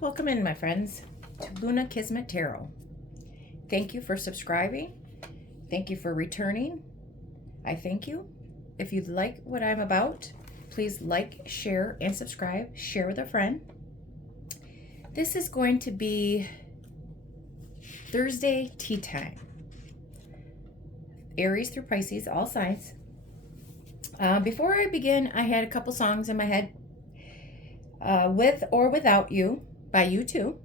Welcome in, my friends, to Luna Kismet Tarot. Thank you for subscribing. Thank you for returning. I thank you. If you like what I'm about, please like, share, and subscribe. Share with a friend. This is going to be Thursday tea time. Aries through Pisces, all signs. Before I begin, I had a couple songs in my head. With or Without You by U2.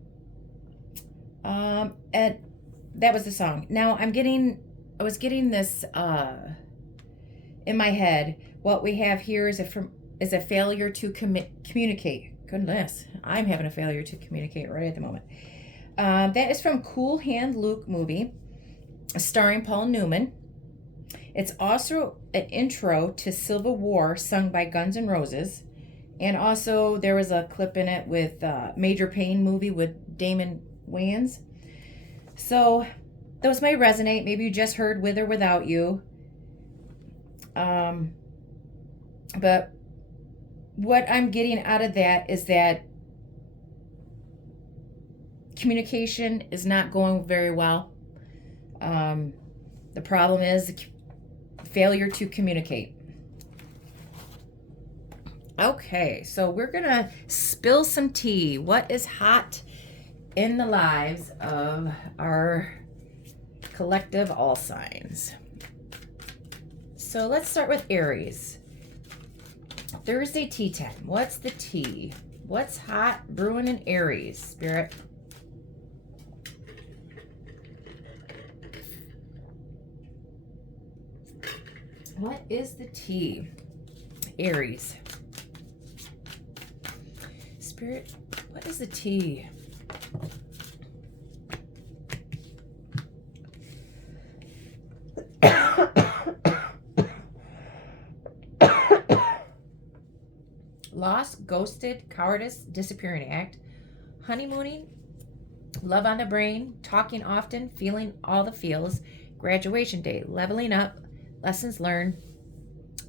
And that was the song. Now I was getting this in my head. What we have here is a failure to communicate. Goodness, I'm having a failure to communicate right at the moment. That is from Cool Hand Luke movie, starring Paul Newman. It's also an intro to Civil War sung by Guns N' Roses. And also there was a clip in it with Major Payne movie with Damon Wayans. So those may resonate. Maybe you just heard With or Without You. But what I'm getting out of that is that communication is not going very well. The problem is failure to communicate. Okay, so we're gonna spill some tea. What is hot in the lives of our collective all signs? So let's start with Aries. Thursday tea time. What's the tea? What's hot brewing in Aries, Spirit? What is the tea, Aries? Spirit, what is the tea? Lost, ghosted, cowardice, disappearing act, honeymooning, love on the brain, talking often, feeling all the feels, graduation day, leveling up, lessons learned,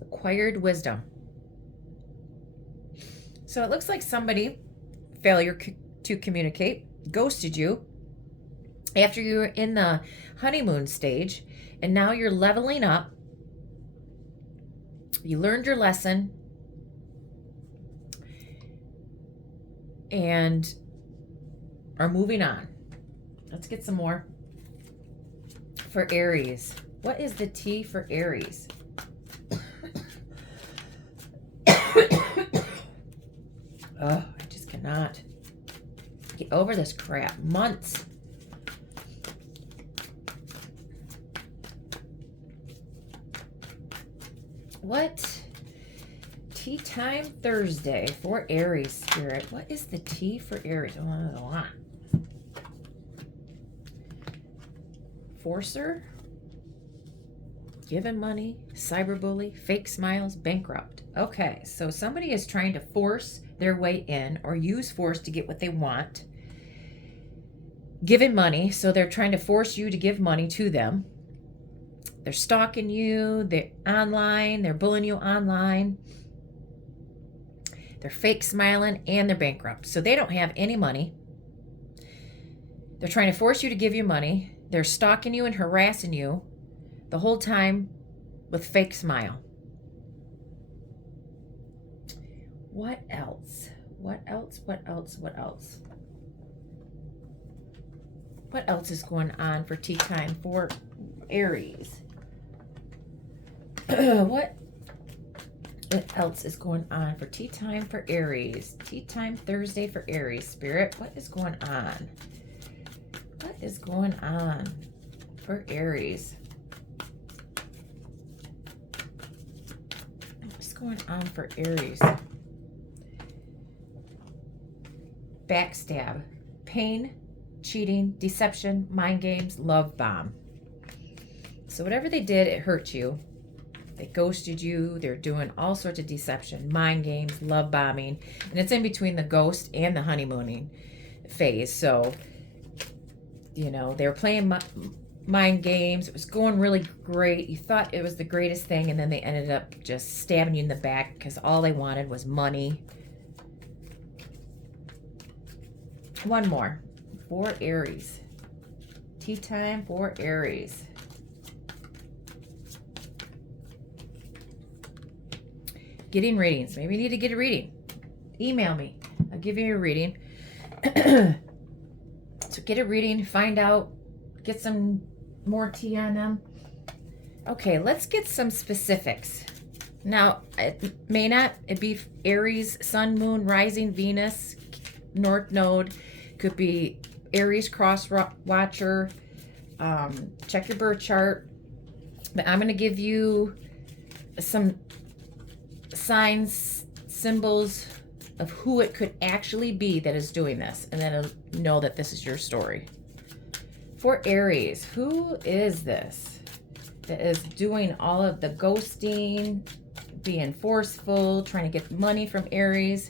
acquired wisdom. So it looks like somebody, failure to communicate, ghosted you after you were in the honeymoon stage, and now you're leveling up. You learned your lesson and are moving on. Let's get some more for Aries. What is the tea for Aries? Oh, I just cannot get over this crap. Months. What? Tea time Thursday for Aries, Spirit. What is the tea for Aries? Oh, Forcer. Giving money. Cyberbully. Fake smiles. Bankrupt. Okay, so somebody is trying to force their way in or use force to get what they want. Giving money, so they're trying to force you to give money to them. They're stalking you, they're online, they're bullying you online. They're fake smiling and they're bankrupt. So they don't have any money. They're trying to force you to give you money. They're stalking you and harassing you the whole time with fake smile. What else? What else? What else? What else? What else is going on for tea time for Aries? What else is going on for tea time for Aries? Tea time Thursday for Aries, Spirit. What is going on? What is going on for Aries? What's going on for Aries? Backstab, pain, cheating, deception, mind games, love bomb. So whatever they did, it hurt you. They ghosted you. They're doing all sorts of deception, mind games, love bombing. And it's in between the ghost and the honeymooning phase. So, you know, they were playing mind games. It was going really great. You thought it was the greatest thing. And then they ended up just stabbing you in the back because all they wanted was money. One more for Aries. Tea time for Aries. Getting readings. Maybe you need to get a reading. Email me. I'll give you a reading. So get a reading, find out, get some more tea on them. Okay, let's get some specifics. Now, it may not be Aries, Sun, Moon, Rising, Venus, North Node. Could be Aries cross watcher. Check your birth chart. But I'm going to give you some signs, symbols of who it could actually be that is doing this. And then it'll know that this is your story. For Aries, who is this that is doing all of the ghosting, being forceful, trying to get money from Aries?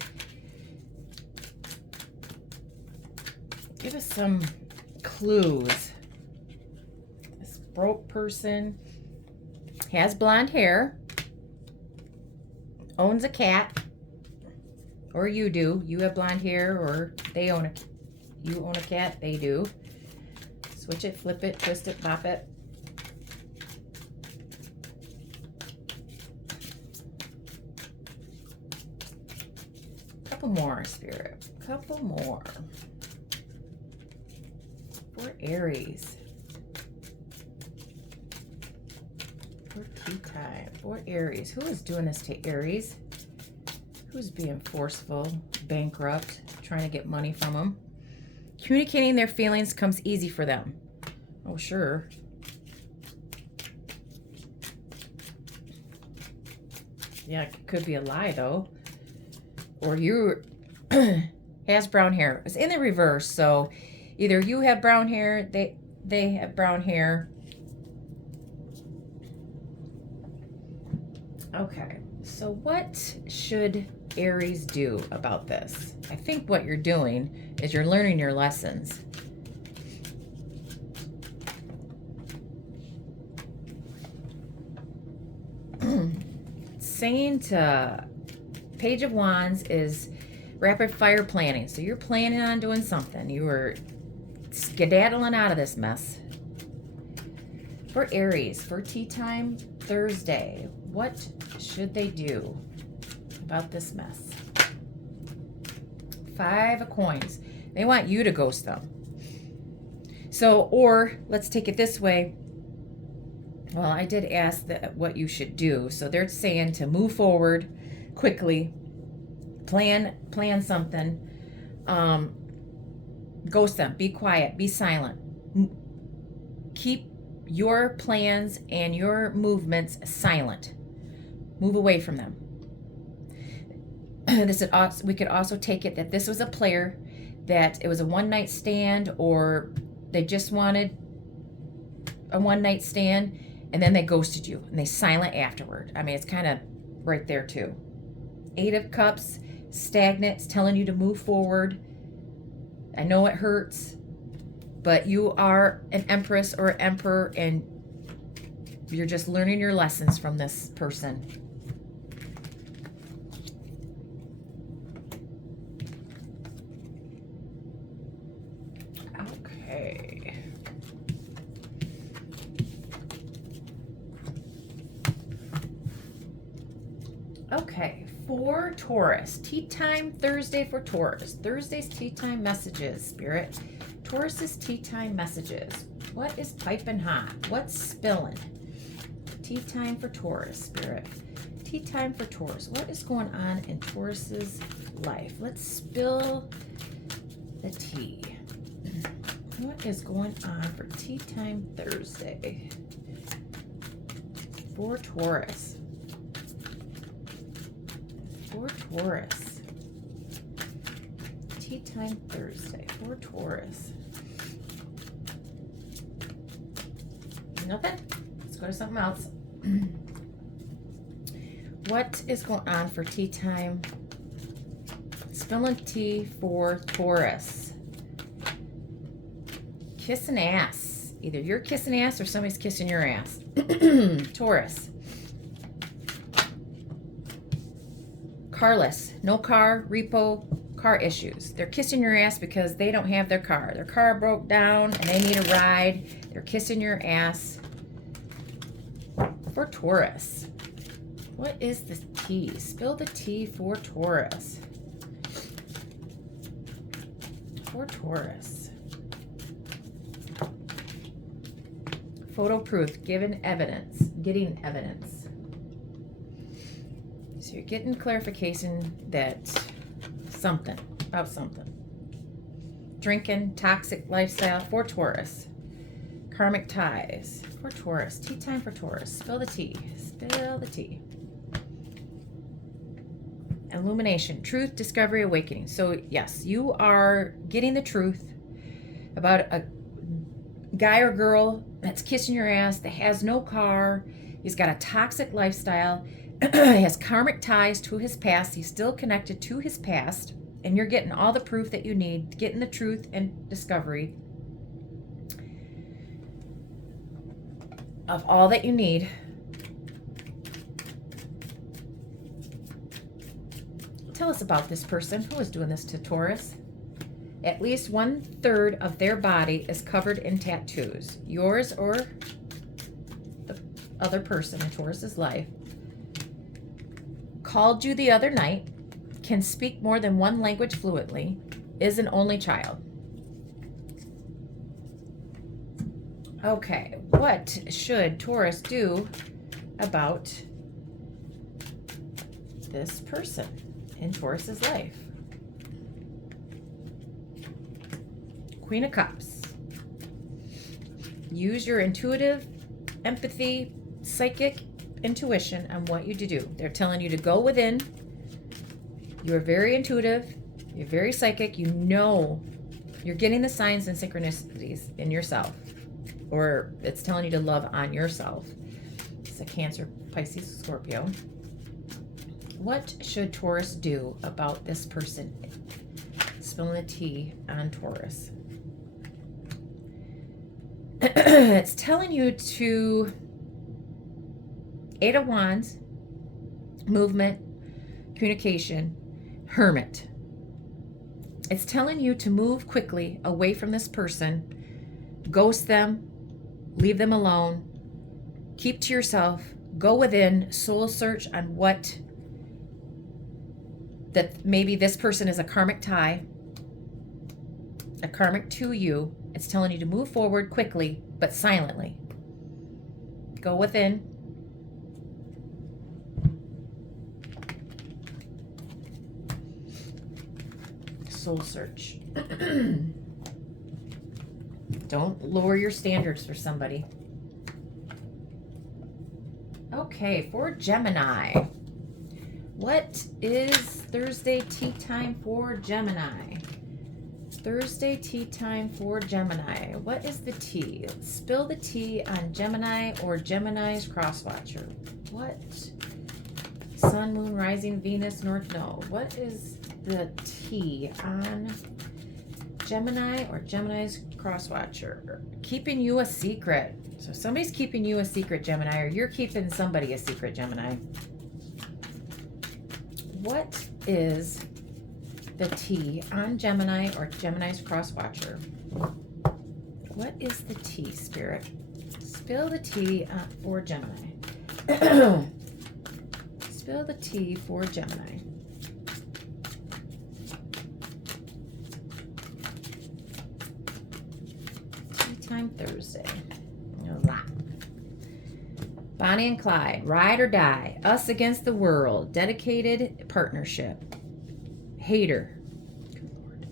Give us some clues. This broke person has blonde hair, owns a cat, or you do. You have blonde hair, or they own you own a cat, they do. Switch it, flip it, twist it, pop it. Couple more, Spirit. Couple more. For Aries. For tea time. For Aries. Who is doing this to Aries? Who's being forceful, bankrupt, trying to get money from them? Communicating their feelings comes easy for them. Oh, sure. Yeah, it could be a lie, though. Or you has brown hair. It's in the reverse, so either you have brown hair, they have brown hair. Okay, so what should Aries do about this? I think what you're doing is you're learning your lessons. Saying to Page of Wands is rapid fire planning. So you're planning on doing something. You were skedaddling out of this mess. For Aries, for tea time Thursday, what should they do about this mess? 5 of coins. They want you to ghost them. So, or let's take it this way. Well, I did ask what you should do. So they're saying to move forward quickly, plan something, ghost them, be quiet, be silent, keep your plans and your movements silent, move away from them. This is also, we could also take it that this was a player, that it was a one-night stand, or they just wanted a one-night stand and then they ghosted you and they silent afterward. I mean, it's kind of right there too. 8 of Cups, stagnant, it's telling you to move forward. I know it hurts, but you are an Empress or an Emperor, and you're just learning your lessons from this person. Okay. Okay, for Taurus, tea time Thursday for Taurus. Thursday's tea time messages, Spirit. Taurus's tea time messages. What is piping hot? What's spilling? Tea time for Taurus, Spirit. Tea time for Taurus. What is going on in Taurus's life? Let's spill the tea. What is going on for tea time Thursday for Taurus? For Taurus. Tea time Thursday for Taurus. Nothing? Let's go to something else. What is going on for tea time? Spilling tea for Taurus. Kissing ass. Either you're kissing ass or somebody's kissing your ass. Taurus. Carless. No car, repo, car issues. They're kissing your ass because they don't have their car. Their car broke down and they need a ride. They're kissing your ass. For Taurus, what is the tea? Spill the tea for Taurus. For Taurus. Photo proof, getting evidence. So you're getting clarification that about something. Drinking, toxic lifestyle for Taurus. Karmic ties for Taurus. Tea time for Taurus. Spill the tea. Spill the tea. Illumination, truth, discovery, awakening. So yes, you are getting the truth about a guy or girl that's kissing your ass, that has no car. He's got a toxic lifestyle. He has karmic ties to his past. He's still connected to his past. And you're getting all the proof that you need, getting the truth and discovery of all that you need. Tell us about this person. Who is doing this to Taurus? At least 1/3 of their body is covered in tattoos. Yours or the other person in Taurus's life. Called you the other night. Can speak more than one language fluently. Is an only child. Okay, what should Taurus do about this person in Taurus's life? Queen of Cups. Use your intuitive, empathy, psychic intuition on what you to do. They're telling you to go within. You're very intuitive. You're very psychic. You know you're getting the signs and synchronicities in yourself. Or it's telling you to love on yourself. It's a Cancer, Pisces, Scorpio. What should Taurus do about this person? Spilling the tea on Taurus. It's telling you to 8 of Wands, movement, communication, Hermit. It's telling you to move quickly away from this person, ghost them, leave them alone, keep to yourself, go within, soul search on what that maybe this person is a karmic tie, a karmic to you. It's telling you to move forward quickly, but silently. Go within. Soul search. Don't lower your standards for somebody. Okay, for Gemini. What is Thursday tea time for Gemini? Thursday tea time for Gemini. What is the tea? Spill the tea on Gemini or Gemini's crosswatcher. What? Sun, moon, rising, Venus, North Node. What is the tea on Gemini or Gemini's crosswatcher? Keeping you a secret. So somebody's keeping you a secret, Gemini, or you're keeping somebody a secret, Gemini. What is the tea on Gemini or Gemini's crosswatcher? What is the tea, Spirit? Spill the tea for Gemini. Spill the tea for Gemini. Tea time Thursday. A lot. Bonnie and Clyde, ride or die, us against the world, dedicated partnership, hater, good Lord,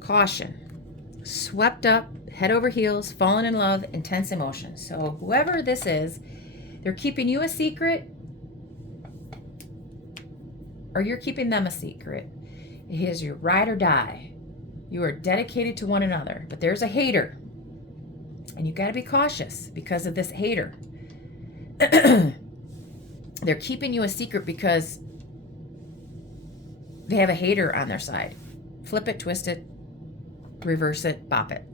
caution, swept up, head over heels, fallen in love, intense emotions. So whoever this is, they're keeping you a secret, or you're keeping them a secret. It is your ride or die. You are dedicated to one another, but there's a hater, and you got to be cautious because of this hater. They're keeping you a secret because they have a hater on their side. Flip it, twist it, reverse it, bop it.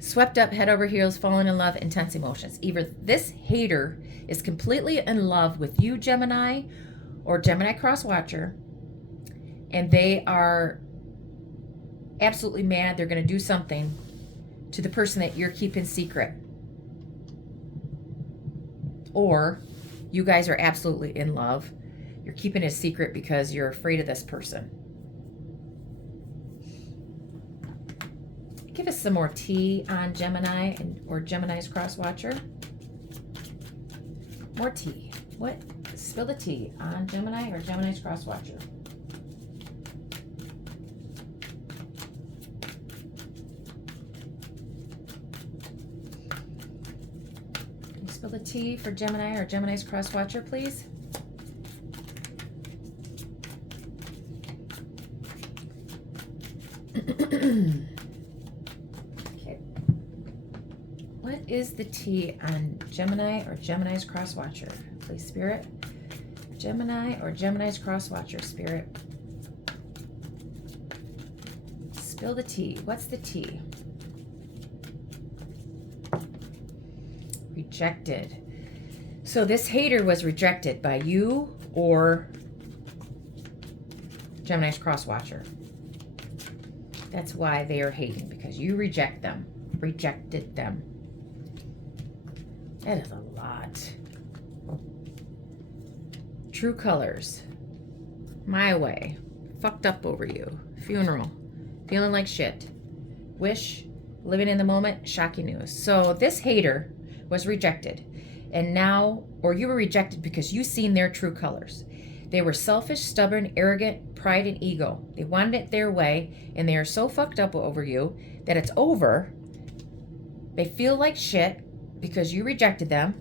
Swept up, head over heels, falling in love, intense emotions. Either this hater is completely in love with you, Gemini, or Gemini crosswatcher, and they are absolutely mad. They're going to do something to the person that you're keeping secret. Or you guys are absolutely in love. You're keeping it a secret because you're afraid of this person. Give us some more tea on Gemini or Gemini's cross watcher. More tea. What? Spill the tea on Gemini or Gemini's cross watcher. Can you spill the tea for Gemini or Gemini's cross watcher, please? Okay. What is the tea on Gemini or Gemini's cross watcher? Please, Spirit. Gemini or Gemini's cross watcher, Spirit. Spill the tea. What's the tea? Rejected. So this hater was rejected by you or Gemini's cross watcher. That's why they are hating, because you rejected them. That is a lot. True colors. My way. Fucked up over you. Funeral. Feeling like shit. Wish. Living in the moment. Shocking news. So this hater was rejected. And now, or you were rejected because you seen their true colors. They were selfish, stubborn, arrogant, pride, and ego. They wanted it their way, and they are so fucked up over you that it's over. They feel like shit because you rejected them.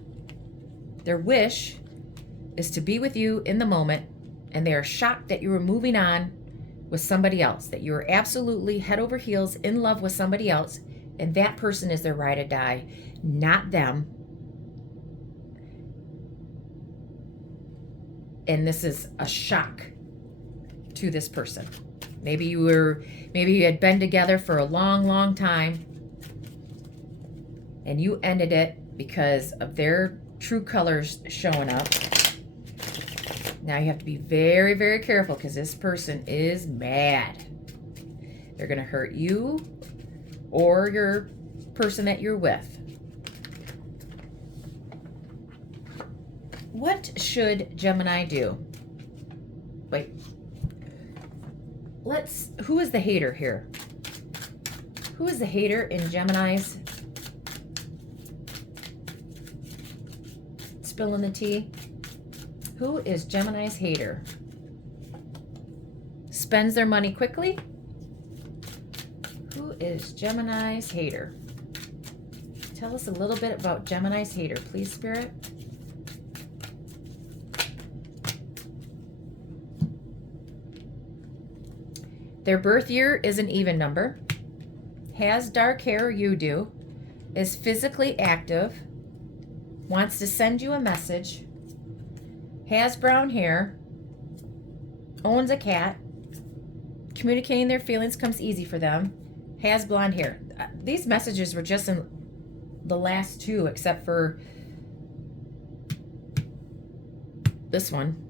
Their wish is to be with you in the moment, and they are shocked that you were moving on with somebody else, that you are absolutely head over heels in love with somebody else, and that person is their ride or die, not them. And this is a shock to this person. Maybe you had been together for a long, long time, and you ended it because of their true colors showing up. Now you have to be very, very careful because this person is mad. They're going to hurt you or your person that you're with. What should Gemini do? Wait. Who is the hater here? Who is the hater in Gemini's? Spilling the tea. Who is Gemini's hater? Spends their money quickly? Who is Gemini's hater? Tell us a little bit about Gemini's hater, please, Spirit. Their birth year is an even number. Has dark hair, you do. Is physically active. Wants to send you a message. Has brown hair. Owns a cat. Communicating their feelings comes easy for them. Has blonde hair. These messages were just in the last two, except for this one.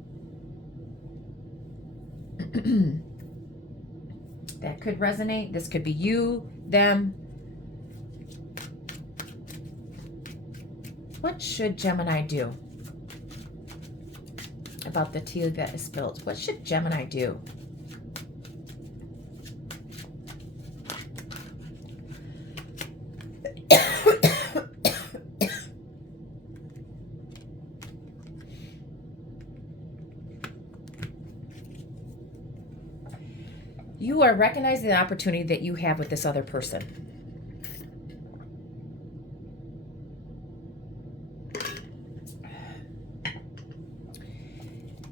That could resonate. This could be you, them. What should Gemini do about the tea that is spilled? What should Gemini do? You are recognizing the opportunity that you have with this other person.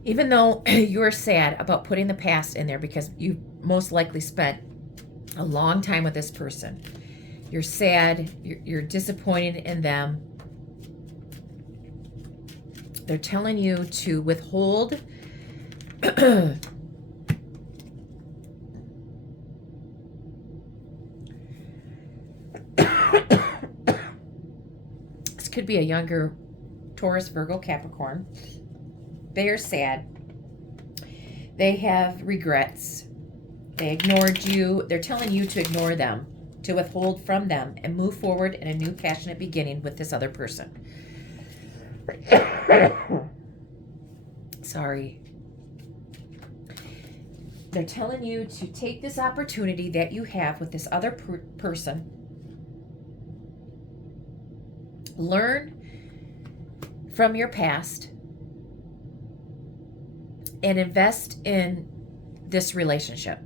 Even though you're sad about putting the past in there because you most likely spent a long time with this person. You're sad. You're disappointed in them. They're telling you to withhold This could be a younger Taurus, Virgo, Capricorn. They are sad. They have regrets. They ignored you. They're telling you to ignore them, to withhold from them, and move forward in a new passionate beginning with this other person. Sorry. They're telling you to take this opportunity that you have with this other person. Learn from your past and invest in this relationship.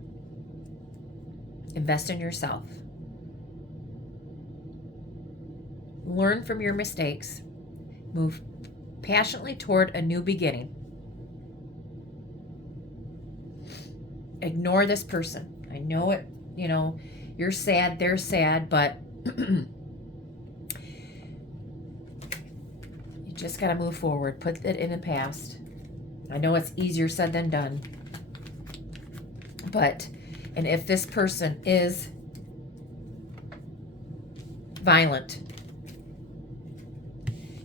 Invest in yourself. Learn from your mistakes. Move passionately toward a new beginning. Ignore this person. I know it, you know, you're sad, they're sad, but you just got to move forward. Put it in the past. I know it's easier said than done. But, and if this person is violent,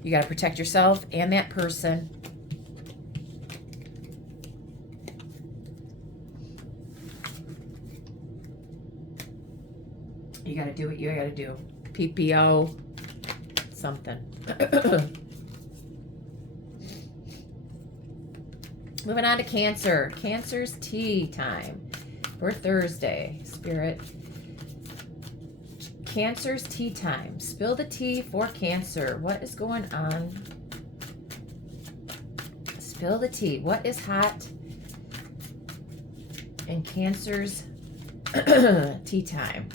you got to protect yourself and that person. You got to do what you got to do. PPO, something. Moving on to Cancer. Cancer's tea time for Thursday, Spirit. Cancer's tea time. Spill the tea for Cancer. What is going on? Spill the tea. What is hot in Cancer's tea time?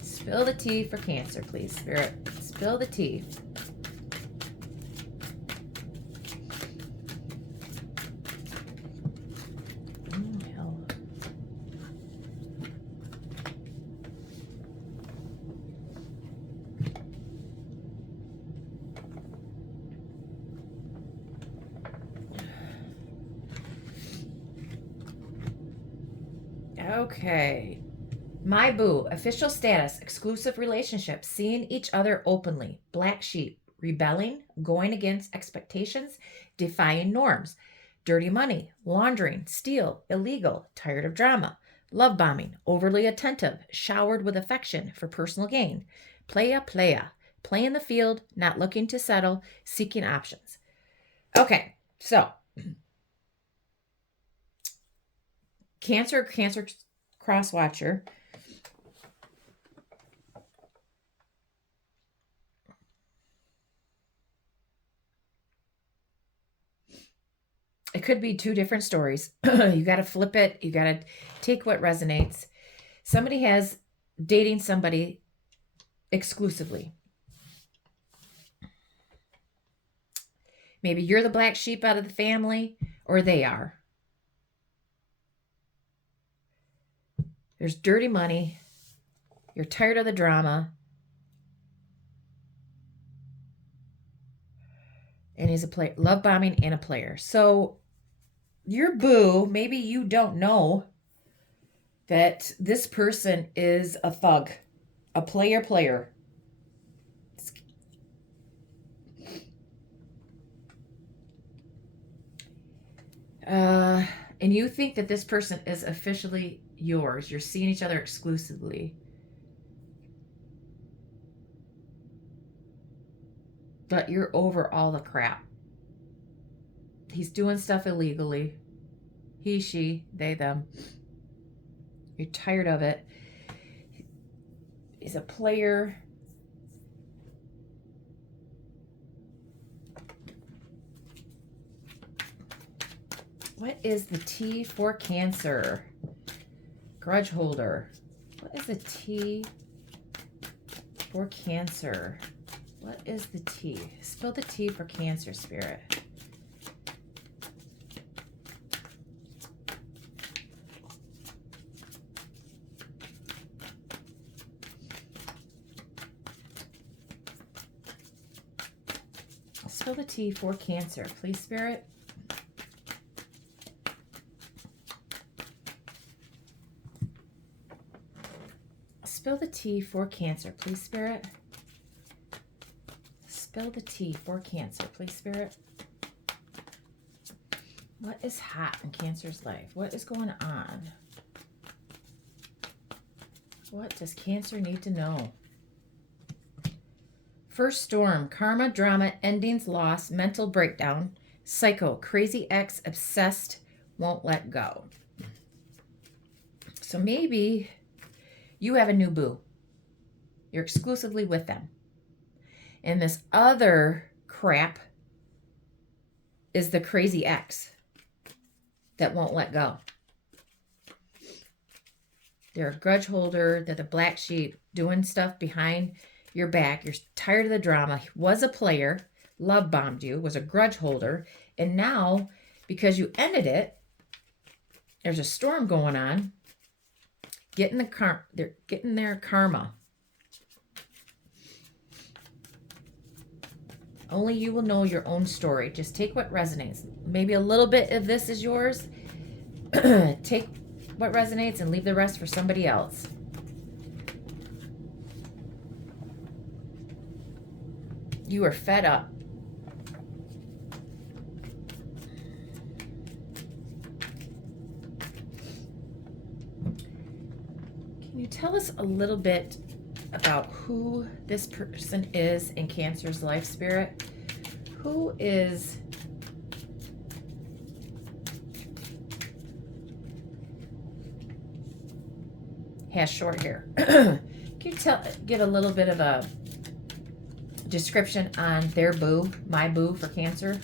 Spill the tea for Cancer, please, Spirit. Spill the tea. Oh, hell. Okay. My boo, official status, exclusive relationship, seeing each other openly, black sheep, rebelling, going against expectations, defying norms, dirty money, laundering, steal, illegal, tired of drama, love bombing, overly attentive, showered with affection for personal gain, playa, play in the field, not looking to settle, seeking options. Okay, so Cancer cross watcher. It could be two different stories. You got to flip it. You got to take what resonates. Somebody has dating somebody exclusively. Maybe you're the black sheep out of the family, or they are. There's dirty money. You're tired of the drama. And he's a player, love bombing and a player. So your boo, maybe you don't know that this person is a thug, a player. And you think that this person is officially yours. You're seeing each other exclusively. But you're over all the crap. He's doing stuff illegally. He, she, they, them. You're tired of it. He's a player. What is the T for Cancer? Grudge holder. What is the T for Cancer? What is the T? Spill the tea for Cancer, Spirit. Spill the tea for Cancer, please, Spirit. Spill the tea for Cancer, please, Spirit. Spill the tea for Cancer, please, Spirit. What is hot in Cancer's life? What is going on? What does Cancer need to know? First storm, karma, drama, endings, loss, mental breakdown, psycho, crazy ex, obsessed, won't let go. So maybe you have a new boo. You're exclusively with them. And this other crap is the crazy ex that won't let go. They're a grudge holder. They're the black sheep doing stuff behind your back. You're tired of the drama. He was a player, love bombed you, was a grudge holder. And now, because you ended it, there's a storm going on. They're getting their karma. Only you will know your own story. Just take what resonates. Maybe a little bit of this is yours. Take what resonates and leave the rest for somebody else. You are fed up. Can you tell us a little bit about who this person is in Cancer's life, Spirit? Who is has short hair? Can you get a little bit of a description on their boo, my boo for Cancer?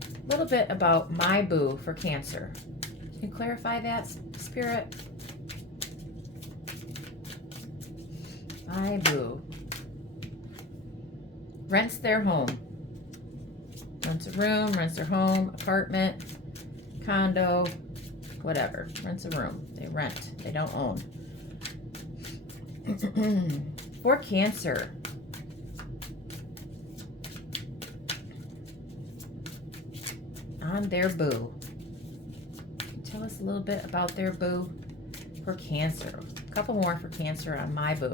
A little bit about my boo for Cancer. Can you clarify that, Spirit? My boo rents their home. Rents a room, rents their home, apartment, condo, whatever. Rents a room. They rent. They don't own. For Cancer, on their boo. Can you tell us a little bit about their boo for Cancer? A couple more for Cancer on my boo.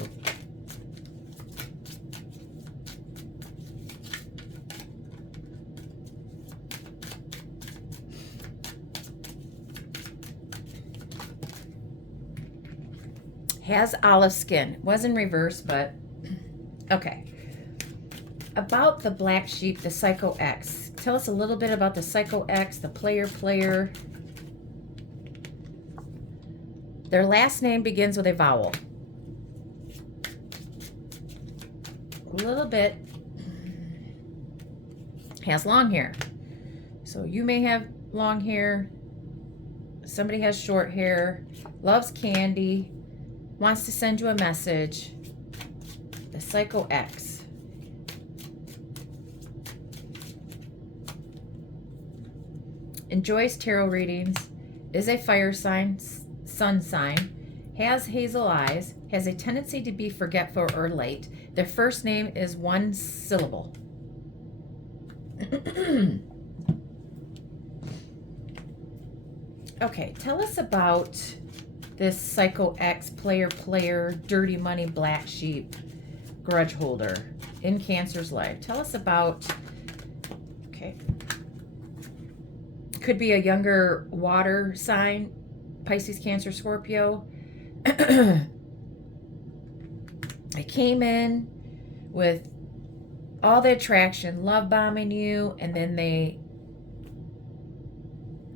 Has olive skin. Was in reverse, but okay. About the black sheep, the psycho ex. Tell us a little bit about the psycho ex, the player. Their last name begins with a vowel. A little bit. Has long hair. So you may have long hair. Somebody has short hair. Loves candy. Wants to send you a message. The psycho ex. Enjoys tarot readings. Is a fire sign, sun sign. Has hazel eyes. Has a tendency to be forgetful or late. Their first name is one syllable. Okay, tell us about this psycho ex, player, dirty money, black sheep, grudge holder in Cancer's life. Tell us about, okay, could be a younger water sign, Pisces, Cancer, Scorpio. I came in with all the attraction, love bombing you, and then they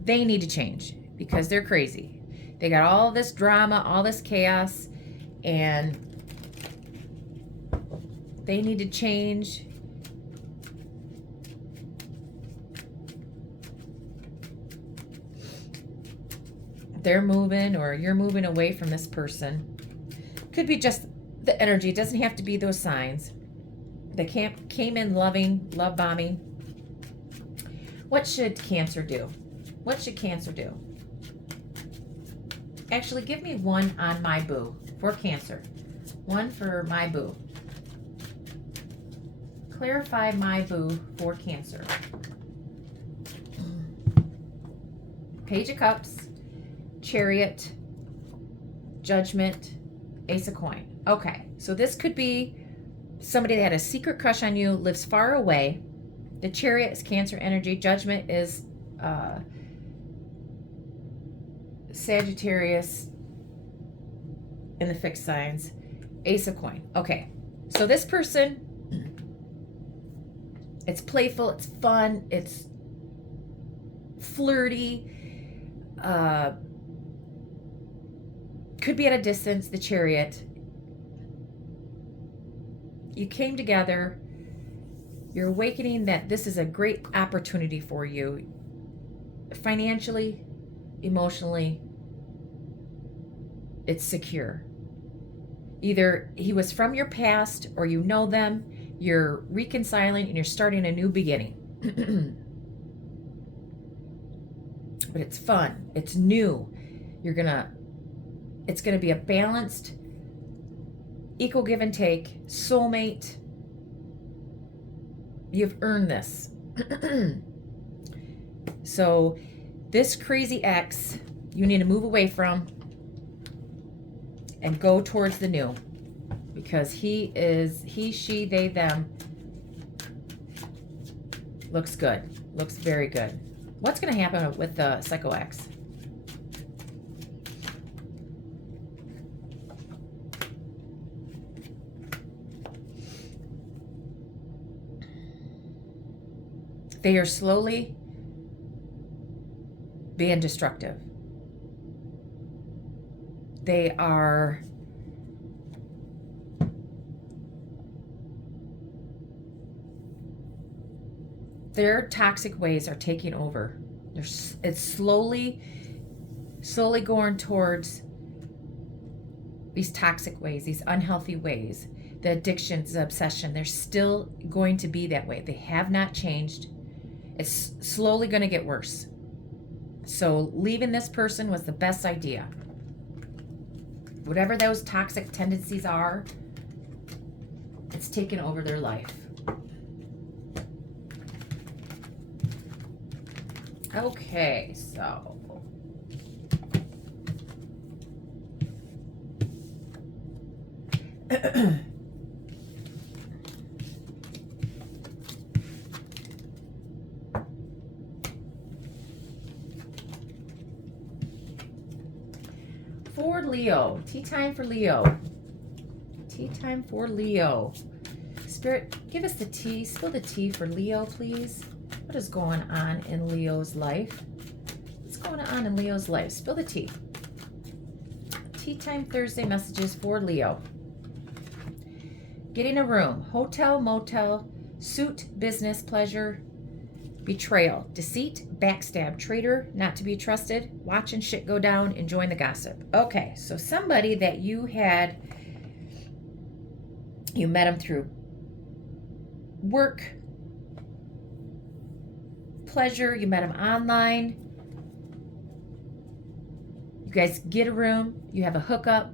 need to change because they're crazy. They got all this drama, all this chaos, and they need to change. They're moving, or you're moving away from this person. Could be just the energy. It doesn't have to be those signs. They came in loving, love bombing. What should Cancer do? What should Cancer do? Actually, give me one on my boo for Cancer. One for my boo. Clarify my boo for Cancer. Page of Cups, Chariot, Judgment, Ace of Coin. Okay, so this could be somebody that had a secret crush on you, lives far away. The Chariot is Cancer energy. Judgment is Sagittarius in the fixed signs. Ace of coin. Okay. So this person, it's playful, it's fun, it's flirty, could be at a distance, the Chariot. You came together, you're awakening that this is a great opportunity for you, financially, emotionally, it's secure. Either he was from your past or you know them, you're reconciling and you're starting a new beginning. But it's fun, it's new. It's gonna be a balanced, equal give and take, soulmate. You've earned this. So this crazy ex, you need to move away from and go towards the new, because he, she, they, them looks good, looks very good. What's going to happen with the Psycho X? They are slowly being destructive. Their toxic ways are taking over. It's slowly going towards these toxic ways, these unhealthy ways, the addictions, the obsession. They're still going to be that way. They have not changed. It's slowly going to get worse. So leaving this person was the best idea. Whatever those toxic tendencies are, it's taken over their life. Okay, so for Leo, tea time for Leo. Tea time for Leo. Spirit, give us the tea. Spill the tea for Leo, please. What is going on in Leo's life? What's going on in Leo's life? Spill the tea. Tea time Thursday messages for Leo. Getting a room. Hotel, motel, suit, business, pleasure, betrayal, deceit, backstab, traitor, not to be trusted, watching shit go down, enjoying the gossip. Okay, so somebody that you met him through work, pleasure, you met him online, you guys get a room, you have a hookup,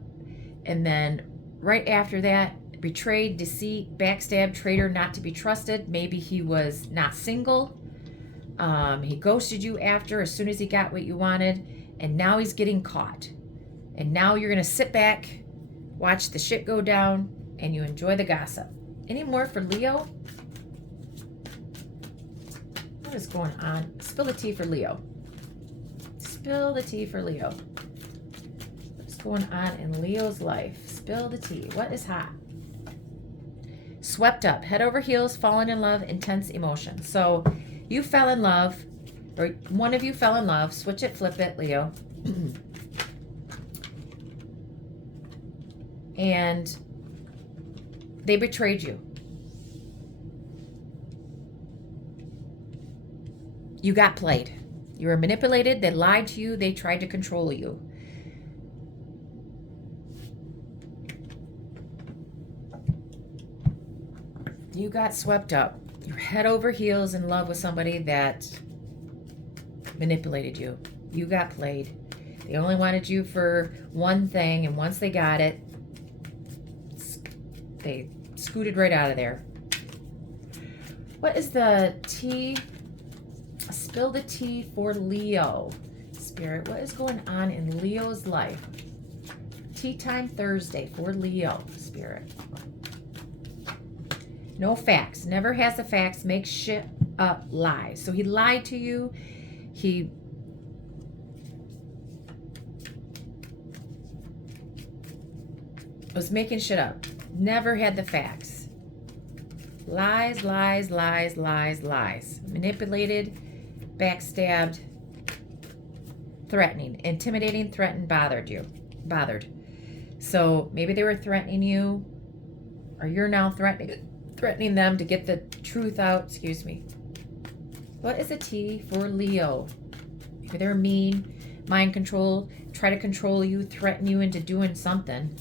and then right after that, betrayed, deceit, backstab, traitor, not to be trusted. Maybe he was not single. He ghosted you as soon as he got what you wanted, and now he's getting caught. And now you're going to sit back, watch the shit go down, and you enjoy the gossip. Any more for Leo? What is going on? Spill the tea for Leo. Spill the tea for Leo. What's going on in Leo's life? Spill the tea. What is hot? Swept up, head over heels, fallen in love, intense emotion. So you fell in love, or one of you fell in love. Switch it, flip it, Leo. And they betrayed you. You got played. You were manipulated. They lied to you. They tried to control you. You got swept up. You're head over heels in love with somebody that manipulated you. You got played. They only wanted you for one thing, and once they got it, they scooted right out of there. What is the tea? Spill the tea for Leo. Spirit, what is going on in Leo's life? Tea time Thursday for Leo, Spirit. No facts. Never has the facts. Makes shit up. Lies. So he lied to you. He was making shit up. Never had the facts. Lies, lies, lies, lies, lies. Manipulated, backstabbed, threatening, intimidating, threatened, bothered. So maybe they were threatening you, or you're now threatening them to get the truth out. Excuse me. What is a T for Leo? Maybe they're mean, mind control, try to control you, threaten you into doing something.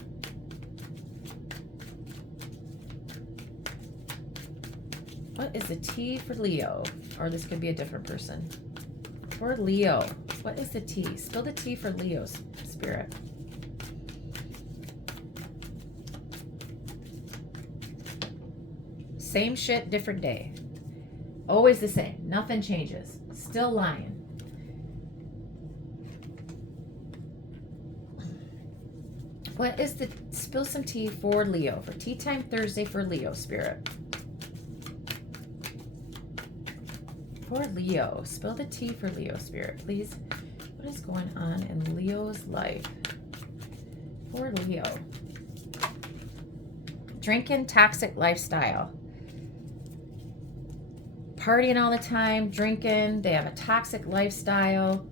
What is the T for Leo? Or this could be a different person. For Leo, what is the T? Spill the T for Leo's spirit. Same shit, different day. Always the same. Nothing changes. Still lying. What is the, spill some tea for Leo, for Tea Time Thursday for Leo spirit. For Leo, spill the tea for Leo spirit, please. What is going on in Leo's life? For Leo. Drinking, toxic lifestyle. Partying all the time, drinking. They have a toxic lifestyle.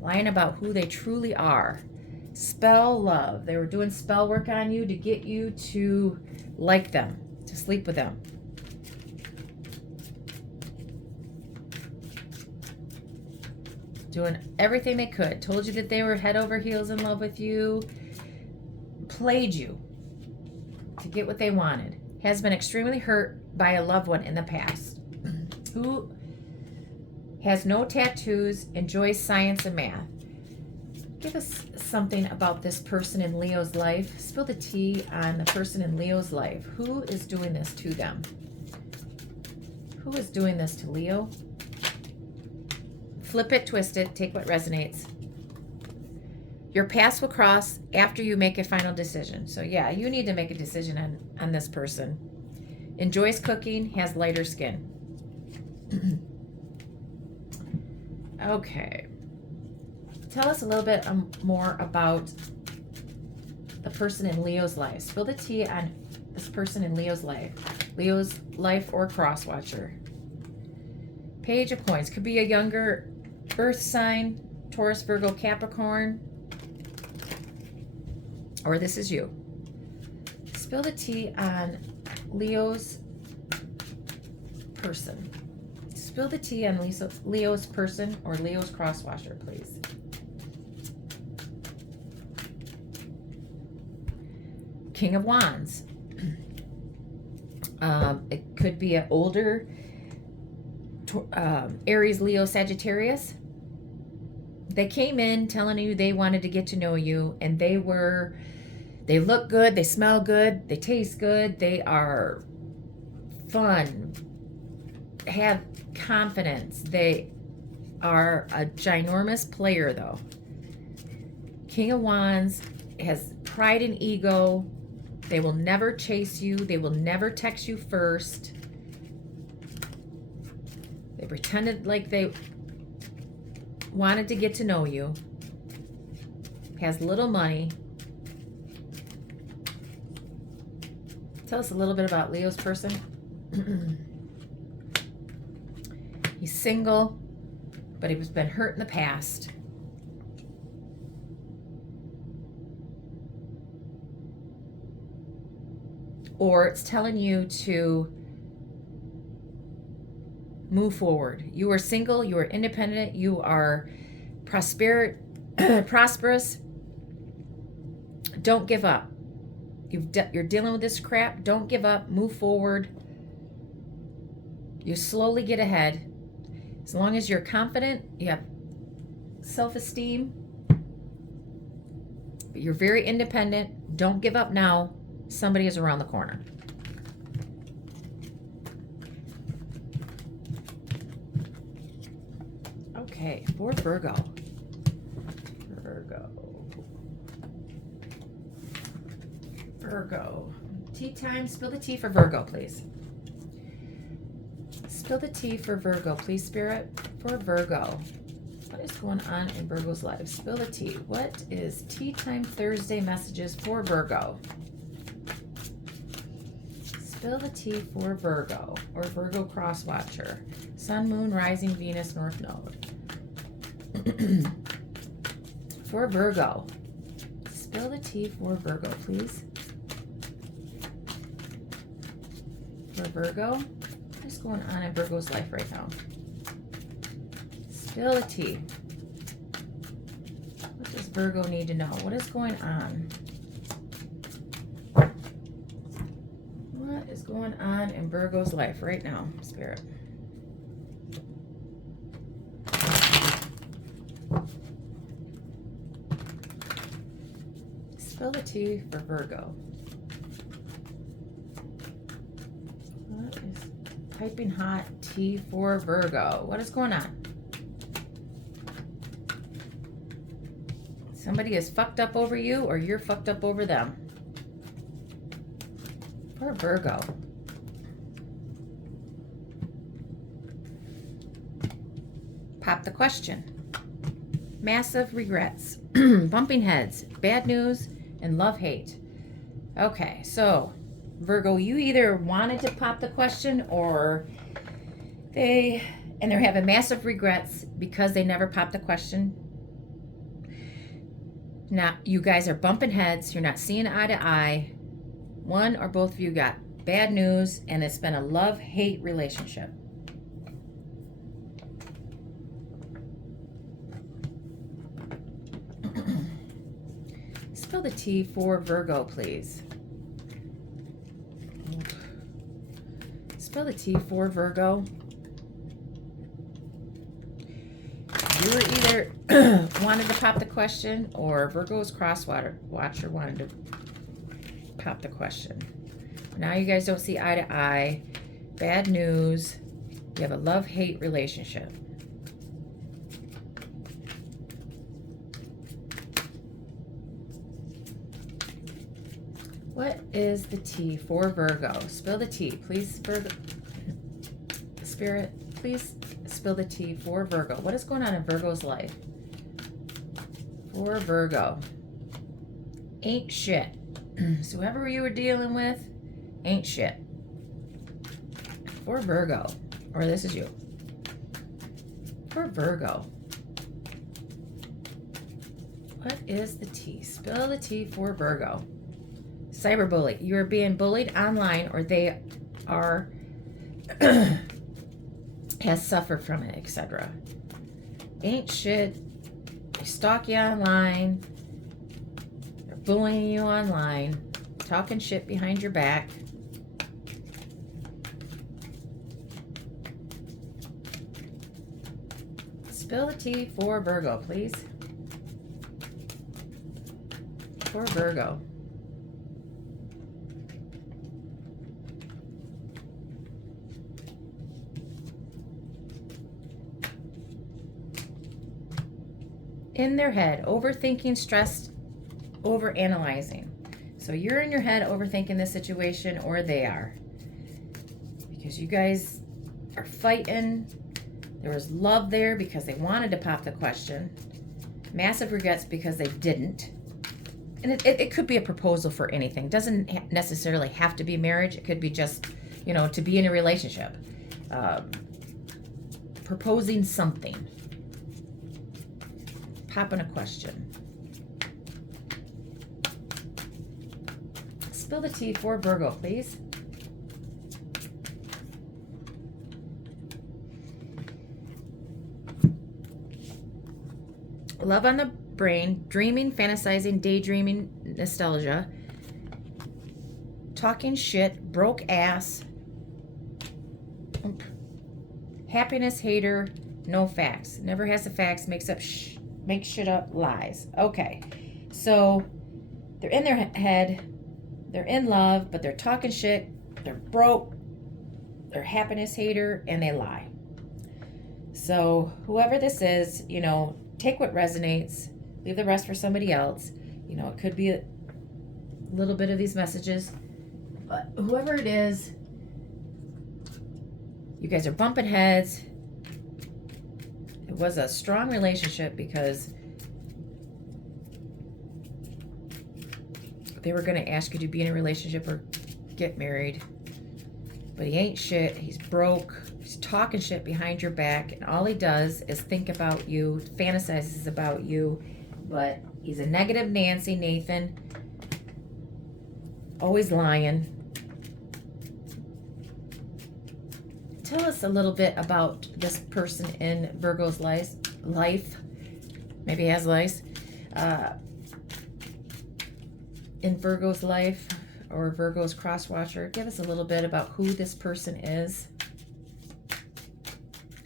Lying about who they truly are. Spell love. They were doing spell work on you to get you to like them, to sleep with them. Doing everything they could. Told you that they were head over heels in love with you. Played you to get what they wanted. Has been extremely hurt by a loved one in the past. Who has no tattoos, enjoys science and math. Give us something about this person in Leo's life. Spill the tea on the person in Leo's life. Who is doing this to them? Who is doing this to Leo? Flip it, twist it, take what resonates. Your paths will cross after you make a final decision. So yeah, you need to make a decision on this person. Enjoys cooking, has lighter skin. Okay. Tell us a little bit more about the person in Leo's life. Spill the tea on this person in Leo's life. Leo's life or cross watcher. Page of Coins. Could be a younger earth sign. Taurus, Virgo, Capricorn. Or this is you. Spill the tea on Leo's person. Spill the tea on Leo's person or Leo's crosswatcher, please. King of Wands. It could be an older Aries, Leo, Sagittarius. They came in telling you they wanted to get to know you, and they look good, they smell good, they taste good, they are fun, have confidence. They are a ginormous player, though. King of Wands has pride and ego. They will never chase you. They will never text you first. They pretended like they wanted to get to know you. Has little money. Tell us a little bit about Leo's person. He's single, but he's been hurt in the past. Or it's telling you to move forward. You are single, you are independent, you are prosperous. Don't give up. You're dealing with this crap. Don't give up. Move forward. You slowly get ahead. As long as you're confident, you have self-esteem, but you're very independent. Don't give up now. Somebody is around the corner. Okay, for Virgo. Virgo. Tea time. Spill the tea for Virgo, please. Spill the tea for Virgo, please, Spirit. For Virgo. What is going on in Virgo's life? Spill the tea. What is Tea Time Thursday messages for Virgo? Spill the tea for Virgo or Virgo cross watcher. Sun, Moon, Rising, Venus, North Node. For Virgo. Spill the tea for Virgo, please. For Virgo. What is going on in Virgo's life right now? Spill the tea. What does Virgo need to know? What is going on? What is going on in Virgo's life right now, Spirit? Spill the tea for Virgo. What is piping hot tea for Virgo? What is going on? Somebody is fucked up over you or you're fucked up over them. For Virgo. Pop the question. Massive regrets. Bumping heads. Bad news and love-hate. Okay, so Virgo, you either wanted to pop the question or they're having massive regrets because they never popped the question. Now, you guys are bumping heads. You're not seeing eye to eye. One or both of you got bad news, and it's been a love-hate relationship. Spill the tea for Virgo, please. Spill the tea for Virgo. You were either wanted to pop the question or Virgo's cross-watcher wanted to pop the question. Now you guys don't see eye to eye. Bad news. You have a love-hate relationship. What is the tea for Virgo? Spill the tea, please, Virgo. Spirit, please spill the tea for Virgo. What is going on in Virgo's life? For Virgo. Ain't shit. So whoever you were dealing with, ain't shit. For Virgo. Or this is you. For Virgo. What is the tea? Spill the tea for Virgo. Cyberbully. You are being bullied online or they are has suffered from it, etc. Ain't shit. They stalk you online. They're bullying you online. Talking shit behind your back. Spill the tea for Virgo, please. For Virgo. In their head, overthinking, stressed, overanalyzing. So you're in your head overthinking this situation, or they are. Because you guys are fighting. There was love there because they wanted to pop the question. Massive regrets because they didn't. And it could be a proposal for anything. It doesn't necessarily have to be marriage. It could be just, to be in a relationship. Proposing something. Popping a question. Spill the tea for Virgo, please. Love on the brain, dreaming, fantasizing, daydreaming, nostalgia, talking shit, broke ass, happiness hater, no facts. Never has the facts, makes shit up, lies. Okay, so they're in their head, they're in love, but they're talking shit, they're broke, they're happiness hater, and they lie. So whoever this is, take what resonates, leave the rest for somebody else. It could be a little bit of these messages, but whoever it is, you guys are bumping heads. was a strong relationship because they were going to ask you to be in a relationship or get married. But he ain't shit. He's broke. He's talking shit behind your back. And all he does is think about you, fantasizes about you. But he's a negative Nancy, Nathan. Always lying. Tell us a little bit about this person in Virgo's life. Maybe he has lice. In Virgo's life or Virgo's cross watcher. Give us a little bit about who this person is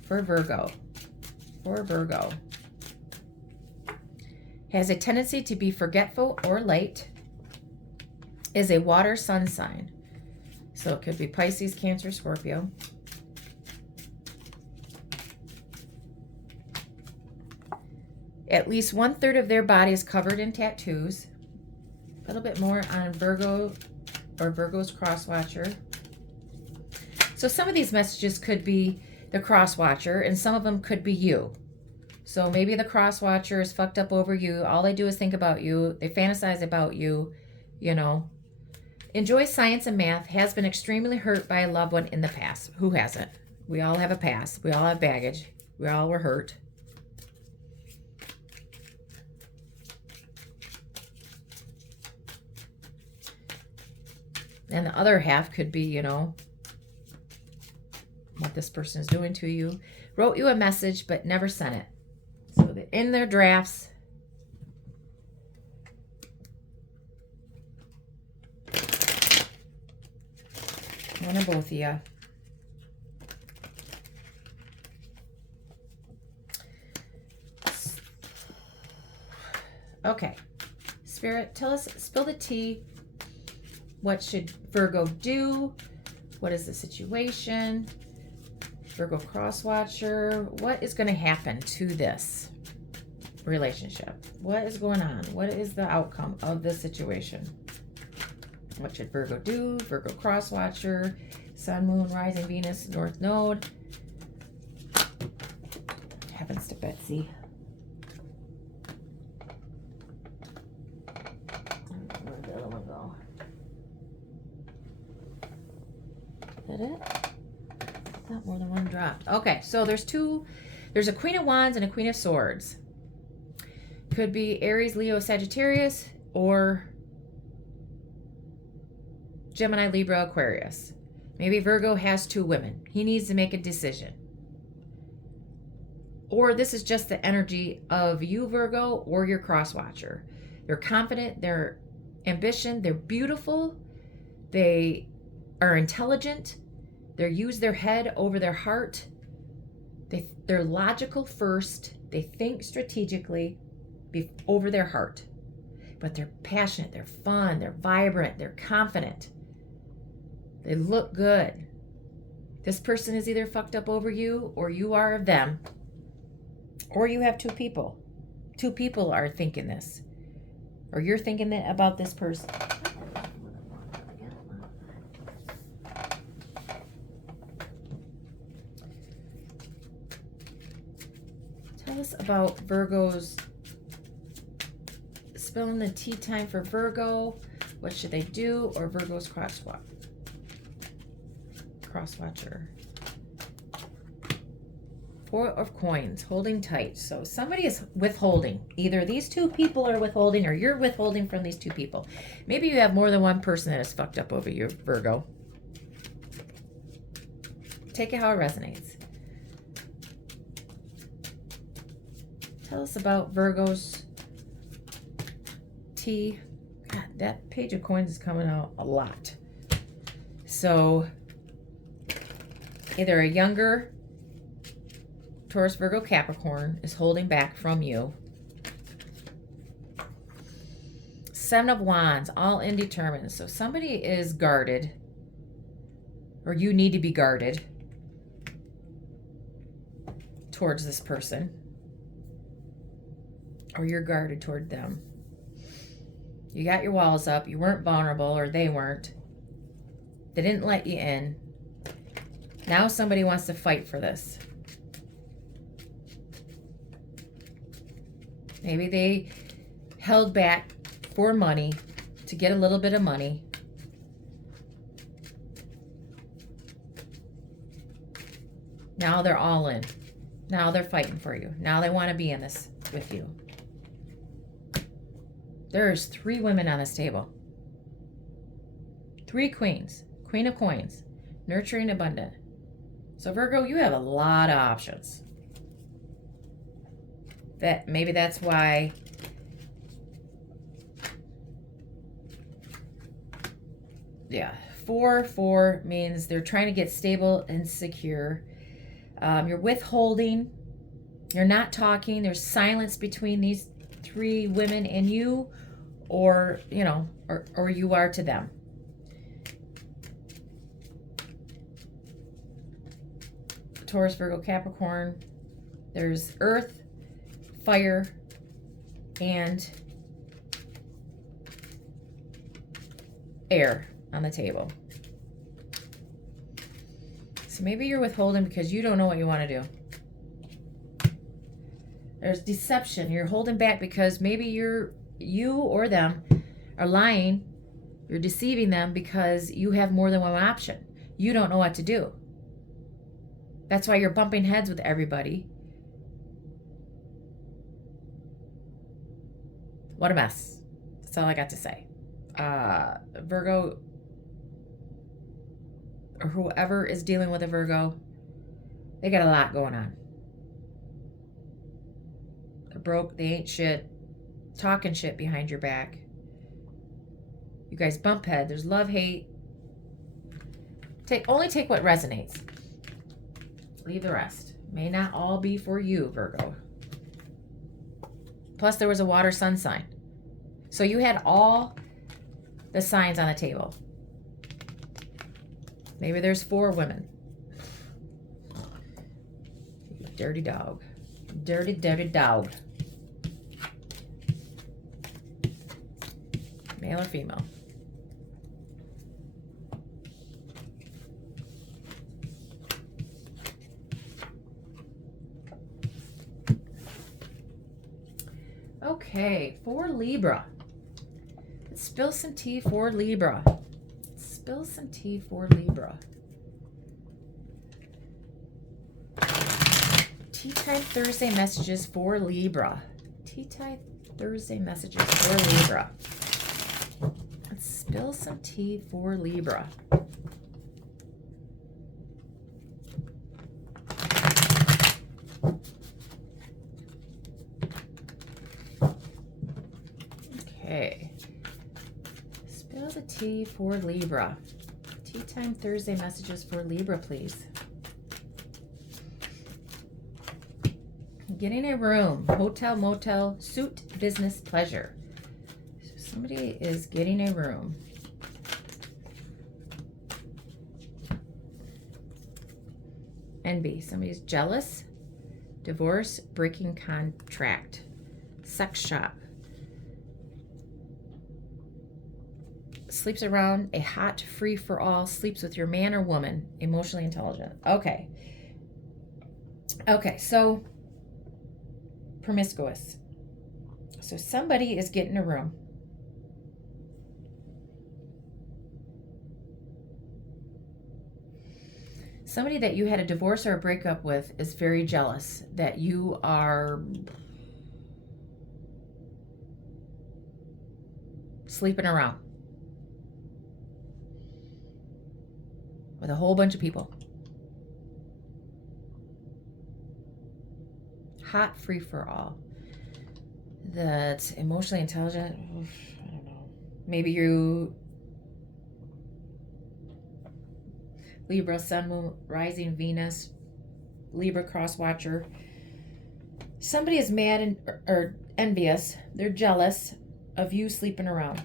for Virgo. For Virgo. Has a tendency to be forgetful or late. Is a water sun sign. So it could be Pisces, Cancer, Scorpio. At least 1/3 of their body is covered in tattoos. A little bit more on Virgo or Virgo's cross watcher. So some of these messages could be the cross watcher and some of them could be you. So maybe the cross watcher is fucked up over you. All they do is think about you. They fantasize about you, you know. Enjoys science and math. Has been extremely hurt by a loved one in the past. Who hasn't? We all have a past. We all have baggage. We all were hurt. And the other half could be, you know, what this person is doing to you. Wrote you a message, but never sent it. So they're in their drafts. One of both of you. Okay. Spirit, tell us, spill the tea. What should Virgo do? What is the situation? Virgo cross watcher. What is going to happen to this relationship? What is going on? What is the outcome of this situation? What should Virgo do? Virgo cross watcher. Sun, moon, rising, Venus, north node. Happens to Betsy. Where'd the other one go? Is that it? Not more than one dropped. Okay, so there's a Queen of Wands and a Queen of Swords. Could be Aries, Leo, Sagittarius, or Gemini, Libra, Aquarius. Maybe Virgo has 2 women. He needs to make a decision. Or this is just the energy of you, Virgo, or your cross watcher. They're confident, they're ambitious, they're beautiful, they are intelligent, they use their head over their heart, they're logical first, they think strategically over their heart. But they're passionate, they're fun, they're vibrant, they're confident. They look good. This person is either fucked up over you or you are of them. Or you have 2 people. 2 people are thinking this. Or you're thinking that about this person. Tell us about Virgo's, spilling the tea time for Virgo. What should they do? Or Virgo's cross watcher. 4 of coins, holding tight. So somebody is withholding. Either these 2 people are withholding or you're withholding from these 2 people. Maybe you have more than one person that is fucked up over you, Virgo. Take it how it resonates. Tell us about Virgo's tea. God, that page of coins is coming out a lot. So either a younger Taurus, Virgo, Capricorn is holding back from you. 7 of Wands, all indeterminate. So somebody is guarded, or you need to be guarded towards this person, or you're guarded toward them. You got your walls up. You weren't vulnerable, or they weren't. They didn't let you in. Now somebody wants to fight for this. Maybe they held back for money to get a little bit of money. Now they're all in. Now they're fighting for you. Now they want to be in this with you. There's 3 women on this table. 3 queens. Queen of coins. Nurturing, abundant. So Virgo, you have a lot of options. Maybe that's why yeah, 4 means they're trying to get stable and secure. You're withholding. You're not talking. There's silence between these 3 women and you, or you know, or you are to them. Taurus, Virgo, Capricorn. There's earth, fire, and air on the table. So maybe you're withholding because you don't know what you want to do. There's deception. You're holding back because maybe you or them are lying. You're deceiving them because you have more than one option. You don't know what to do. That's why you're bumping heads with everybody. What a mess. That's all I got to say. Virgo, or whoever is dealing with a Virgo, they got a lot going on. They're broke. They ain't shit. Talking shit behind your back. You guys bump head. There's love, hate. Only take what resonates. Leave the rest. May not all be for you, Virgo. Plus, there was a water sun sign. So you had all the signs on the table. Maybe there's 4 women. You dirty dog. Dirty, dirty dog. Male or female? Okay, for Libra. Let's spill some tea for Libra. Spill some tea for Libra. Tea Time Thursday messages for Libra. Tea Time Thursday messages for Libra. Let's spill some tea for Libra. Okay. Spill the tea for Libra. Tea Time Thursday messages for Libra, please. Getting a room. Hotel, motel, suit, business, pleasure. So somebody is getting a room. Envy. Somebody's jealous. Divorce, breaking contract. Sex shop. Sleeps around a hot free-for-all, sleeps with your man or woman, emotionally intelligent. Okay. Okay, so promiscuous. So somebody is getting a room. Somebody that you had a divorce or a breakup with is very jealous that you are sleeping around with a whole bunch of people. Hot free for all. That's emotionally intelligent. I don't know. Maybe you Libra, Sun, Moon, Rising, Venus, Libra cross watcher. Somebody is mad or envious. They're jealous of you sleeping around.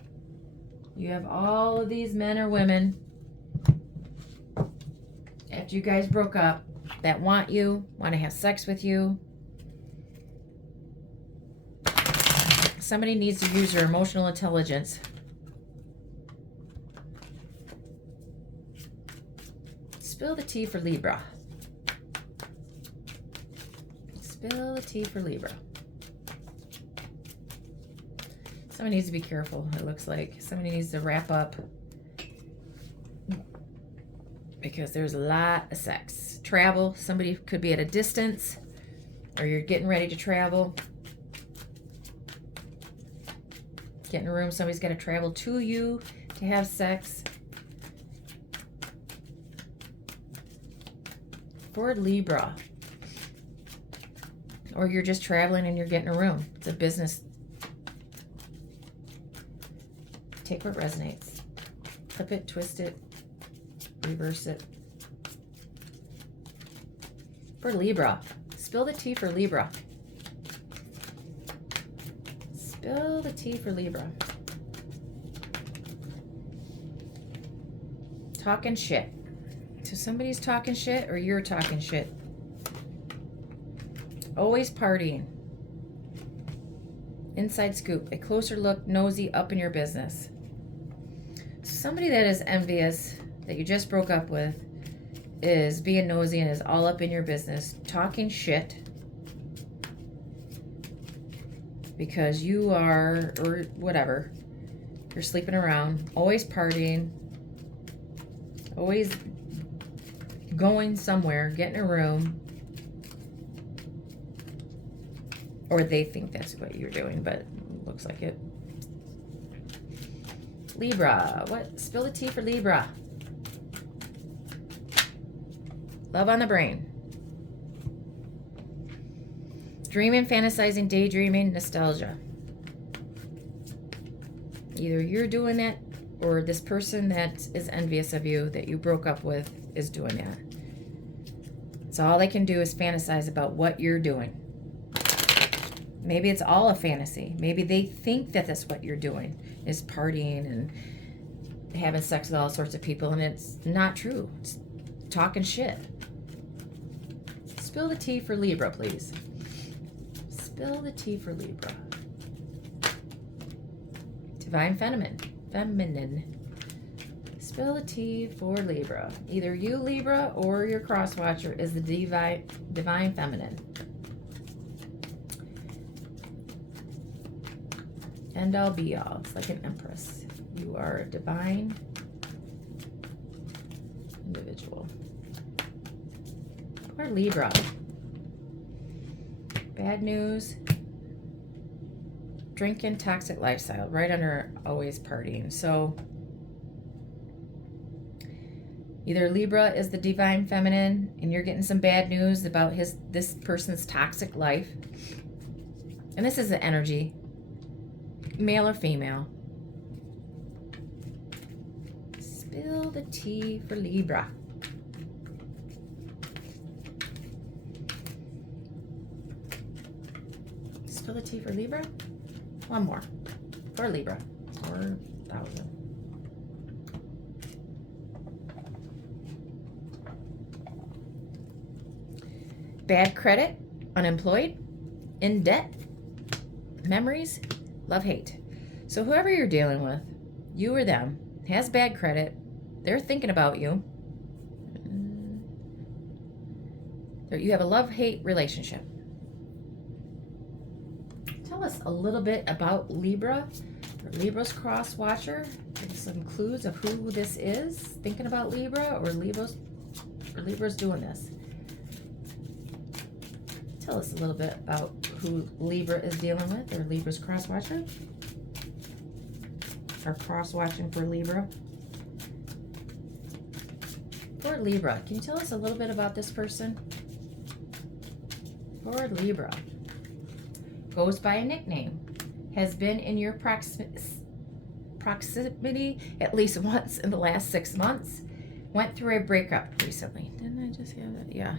You have all of these men or women after you guys broke up that want to have sex with you. Somebody needs to use your emotional intelligence. Spill the tea for Libra. Spill the tea for Libra. Somebody needs to be careful, it looks like. Somebody needs to wrap up. Because there's a lot of sex. Travel. Somebody could be at a distance. Or you're getting ready to travel. Get in a room. Somebody's got to travel to you to have sex. For Libra. Or you're just traveling and you're getting a room. It's a business. Take what resonates. Flip it, twist it, reverse it. For Libra. Spill the tea for Libra. Spill the tea for Libra. Talking shit. So somebody's talking shit or you're talking shit. Always partying. Inside scoop. A closer look, nosy, up in your business. Somebody that is envious, that you just broke up with, is being nosy and is all up in your business. Talking shit. Because you are, or whatever, you're sleeping around. Always partying. Always going somewhere, getting a room. Or they think that's what you're doing, but it looks like it. Libra. What? Spill the tea for Libra. Love on the brain. Dreaming, fantasizing, daydreaming, nostalgia. Either you're doing that or this person that is envious of you that you broke up with is doing that. So all they can do is fantasize about what you're doing. Maybe it's all a fantasy. Maybe they think that that's what you're doing, is partying and having sex with all sorts of people, and it's not true. It's talking shit. Spill the tea for Libra, please. Spill the tea for Libra. Divine Feminine. Spill the tea for Libra. Either you, Libra, or your cross-watcher is the Divine Feminine. End all be all. It's like an empress. You are a divine individual. Poor Libra. Bad news. Drinking, toxic lifestyle. Right under always partying. So either Libra is the divine feminine and you're getting some bad news about this person's toxic life. And this is the energy. Male or female. Spill the tea for Libra. Spill the tea for Libra. One more. For Libra. 4,000. Bad credit. Unemployed. In debt. Memories. Love, hate. So whoever you're dealing with, you or them, has bad credit. They're thinking about you. You have a love-hate relationship. Tell us a little bit about Libra, or Libra's cross-watcher. Give us some clues of who this is. Thinking about Libra, or Libra's doing this. Tell us a little bit about who Libra is dealing with, or Libra's cross-watcher. Or cross-watching for Libra. For Libra, can you tell us a little bit about this person? For Libra. Goes by a nickname. Has been in your proximity at least once in the last 6 months. Went through a breakup recently. Didn't I just have that? Yeah.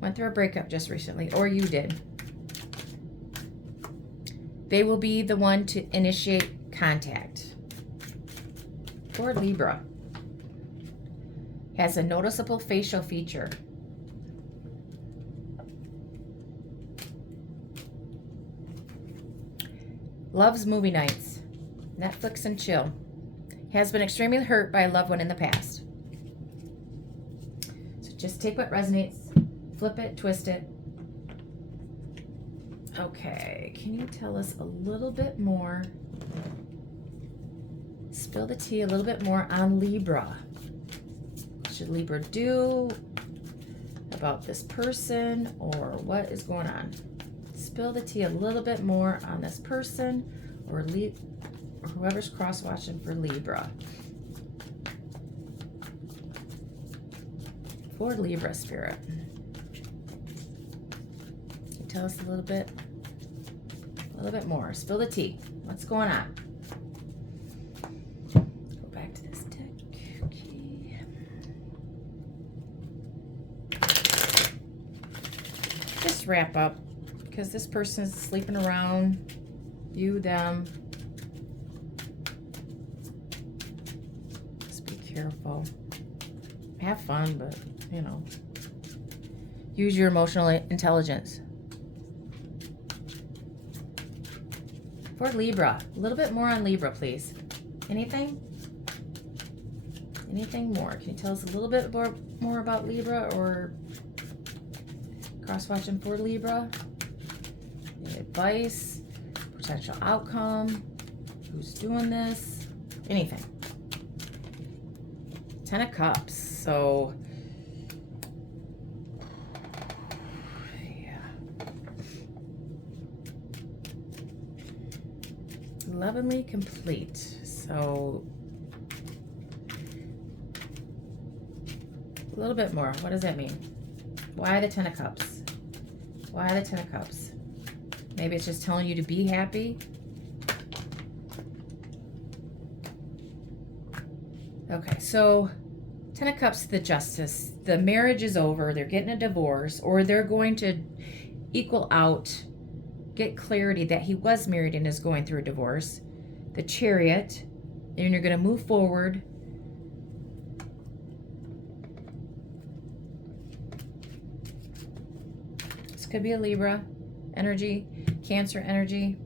Went through a breakup just recently, or you did. They will be the one to initiate contact. For Libra. Has a noticeable facial feature. Loves movie nights. Netflix and chill. Has been extremely hurt by a loved one in the past. So just take what resonates. Flip it, twist it. Okay, can you tell us a little bit more Spill the tea a little bit more on Libra. What should Libra do about this person, or what is going on? Spill the tea a little bit more on this person or whoever's cross-watching for Libra. For Libra, Spirit. Can you tell us a little bit more? Spill the tea. What's going on? Go back to this deck. Okay. Just wrap up, because this person is sleeping around. You, them. Just be careful. Have fun, but, you know, use your emotional intelligence. For Libra, a little bit more on Libra, please. Anything? Anything more? Can you tell us a little bit more about Libra, or cross-watching for Libra? Any advice? Potential outcome? Who's doing this? Anything. 10 of Cups. So, yeah. Lovingly complete. So, a little bit more. What does that mean? Why the 10 of Cups? Why the 10 of Cups? Maybe it's just telling you to be happy. Okay, so 10 of Cups, the Justice. The marriage is over. They're getting a divorce, or they're going to equal out, get clarity that he was married and is going through a divorce. The Chariot, and you're going to move forward. This could be a Libra energy, Cancer energy,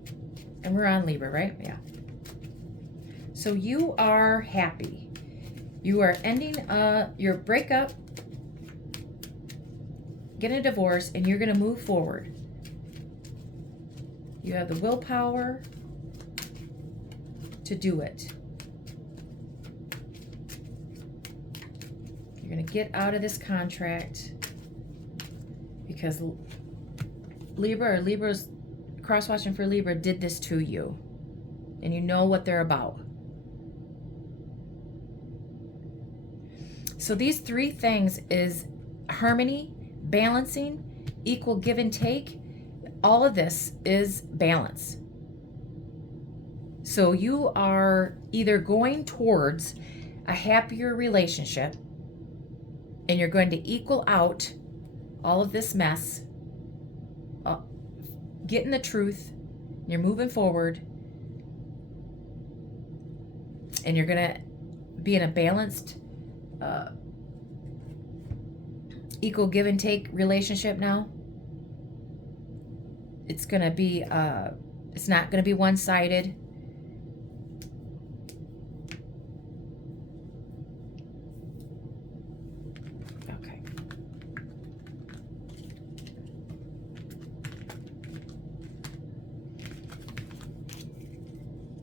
and we're on Libra, right? Yeah. So you are happy. You are ending your breakup, getting a divorce, and you're going to move forward. You have the willpower to do it. You're going to get out of this contract because Libra, or Libra's cross-watching for Libra, did this to you, and you know what they're about. So these three things is harmony, balancing, equal give and take. All of this is balance. So you are either going towards a happier relationship, and you're going to equal out all of this mess, getting the truth, you're moving forward, and you're going to be in a balanced, equal give and take relationship now. It's going to be, it's not going to be one-sided. Okay.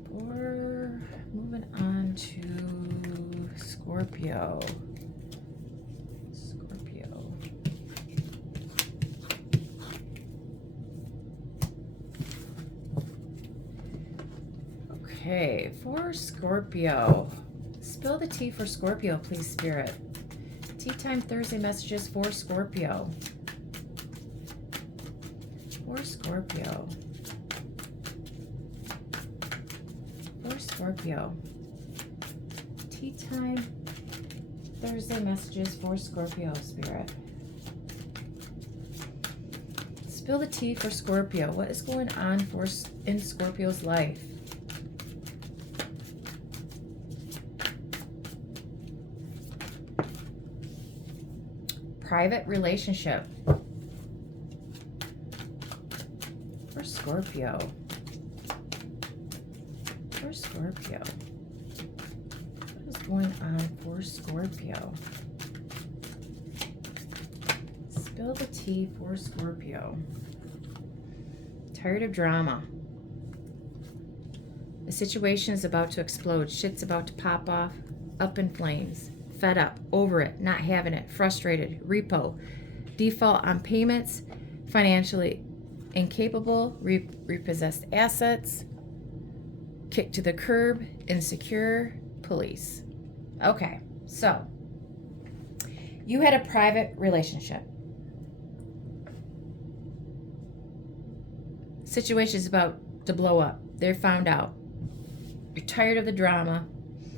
We're moving on to Scorpio. Okay, for Scorpio, spill the tea for Scorpio, please, Spirit. Tea Time Thursday messages for Scorpio. For Scorpio. For Scorpio. Tea Time Thursday messages for Scorpio, Spirit. Spill the tea for Scorpio. What is going on in Scorpio's life? Private relationship for Scorpio. For Scorpio. What is going on for Scorpio? Spill the tea for Scorpio. Tired of drama. The situation is about to explode. Shit's about to pop off, up in flames. Fed up, over it, not having it, frustrated, repo, default on payments, financially incapable, repossessed assets, kicked to the curb, insecure, police. Okay, so you had a private relationship. Situation's about to blow up. They're found out. You're tired of the drama.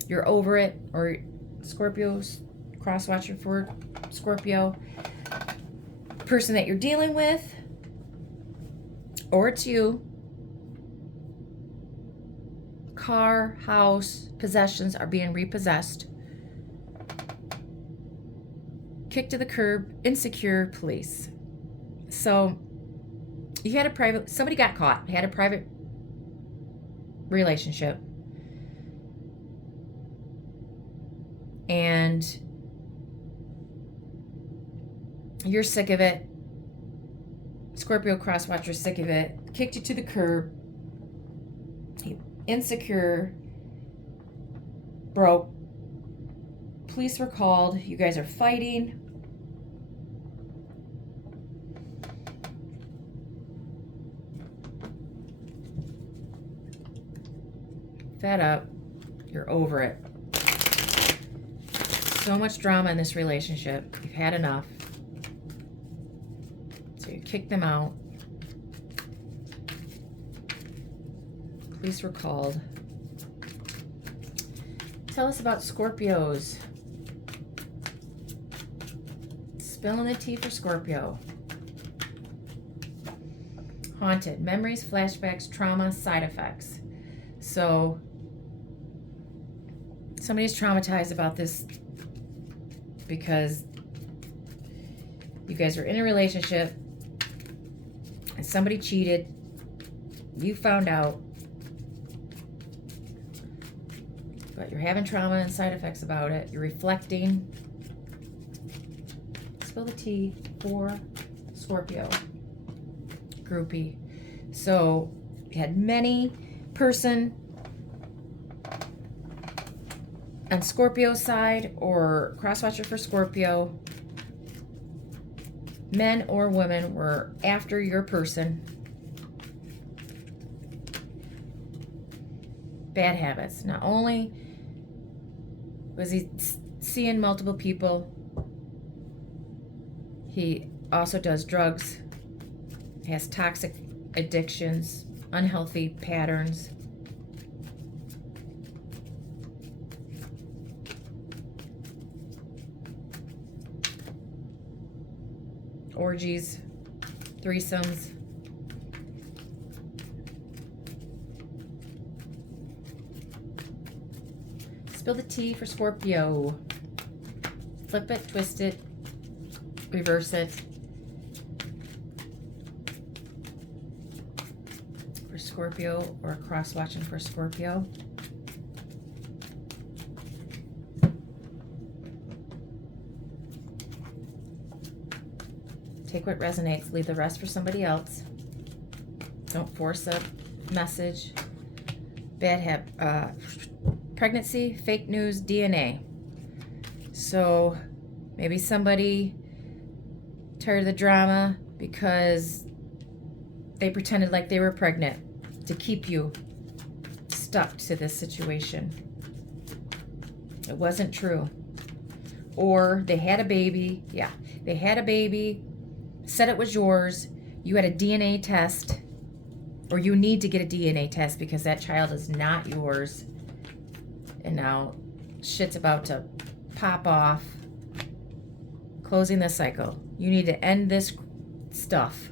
You're over it. Or Scorpio's cross-watcher for Scorpio. Person that you're dealing with. Or it's you. Car, house, possessions are being repossessed. Kicked to the curb, insecure, police. So you had a private, somebody got caught, had a private relationship. And you're sick of it. Scorpio crosswatcher's sick of it. Kicked you to the curb. Insecure. Broke. Police were called. You guys are fighting. Fed up. You're over it. So much drama in this relationship. You've had enough. So you kick them out. Police were called. Tell us about Scorpios. Spilling the tea for Scorpio. Haunted. Memories, flashbacks, trauma, side effects. So somebody's traumatized about this because you guys were in a relationship and somebody cheated. You found out. But you're having trauma and side effects about it. You're reflecting. Spill the tea for Scorpio. Groupie. So you had many person on Scorpio's side or crosswatcher for Scorpio. Men or women were after your person. Bad habits. Not only was he seeing multiple people, he also does drugs, has toxic addictions, unhealthy patterns. Orgies, threesomes. Spill the tea for Scorpio. Flip it, twist it, reverse it. For Scorpio or cross-watching for Scorpio. Take what resonates, leave the rest for somebody else. Don't force a message. Bad habit. Pregnancy, fake news, DNA. So maybe somebody tired of the drama because they pretended like they were pregnant to keep you stuck to this situation. It wasn't true. Or they had a baby. Yeah, they had a baby, said it was yours. You had a DNA test, or you need to get a DNA test because that child is not yours. And now shit's about to pop off. Closing the cycle. You need to end this stuff.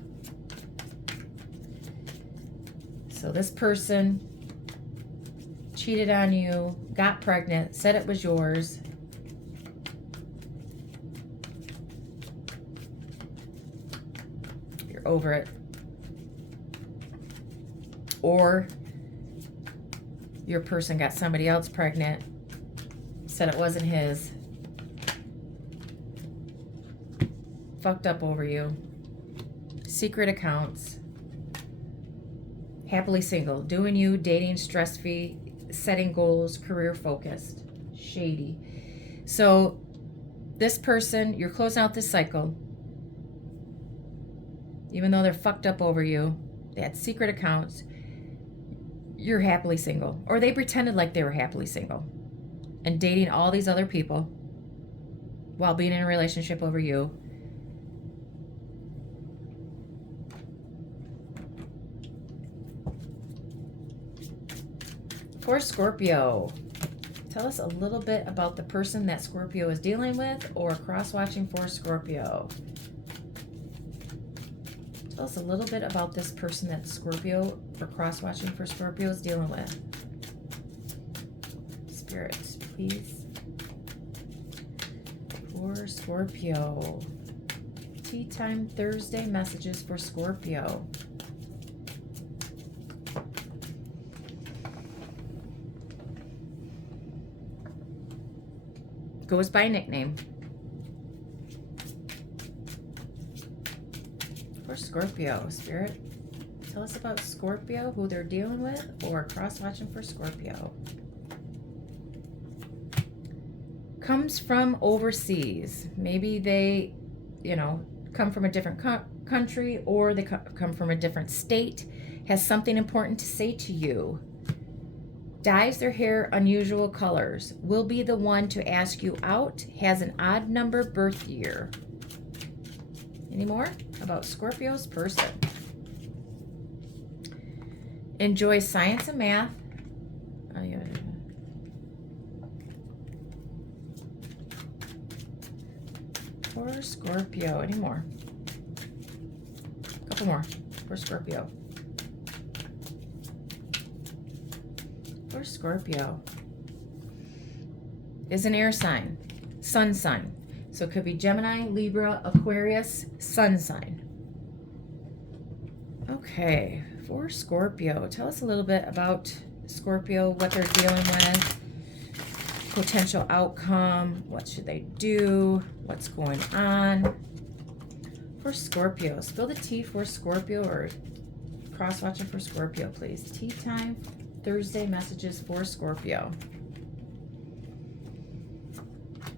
So this person cheated on you, got pregnant, said it was yours. You're over it. Or your person got somebody else pregnant, said it wasn't his, fucked up over you, secret accounts, Happily single. Doing you, dating, stress-free, setting goals, career focused. Shady. So this person, you're closing out this cycle. Even though they're fucked up over you, they had secret accounts, you're happily single. Or they pretended like they were happily single and dating all these other people while being in a relationship over you. For Scorpio, tell us a little bit about the person that Scorpio is dealing with, or cross-watching for Scorpio. Tell us a little bit about this person that Scorpio, or cross-watching for Scorpio, is dealing with. Spirits, please. For Scorpio. Tea Time Thursday messages for Scorpio. Goes by nickname. For Scorpio, Spirit, tell us about Scorpio, who they're dealing with, or cross-watching for Scorpio. Comes from overseas. Maybe they, come from a different country, or they come from a different state. Has something important to say to you. Dyes their hair unusual colors. Will be the one to ask you out. Has an odd number birth year. Any more about Scorpio's person? Enjoys science and math. Oh, yeah. For Scorpio. Any more? A couple more for Scorpio. For Scorpio is an air sign, sun sign. So it could be Gemini, Libra, Aquarius, sun sign. Okay, for Scorpio, tell us a little bit about Scorpio, what they're dealing with, potential outcome, what should they do, what's going on. For Scorpio, spill the tea for Scorpio, or cross-watching for Scorpio, please. Tea time Thursday messages for Scorpio.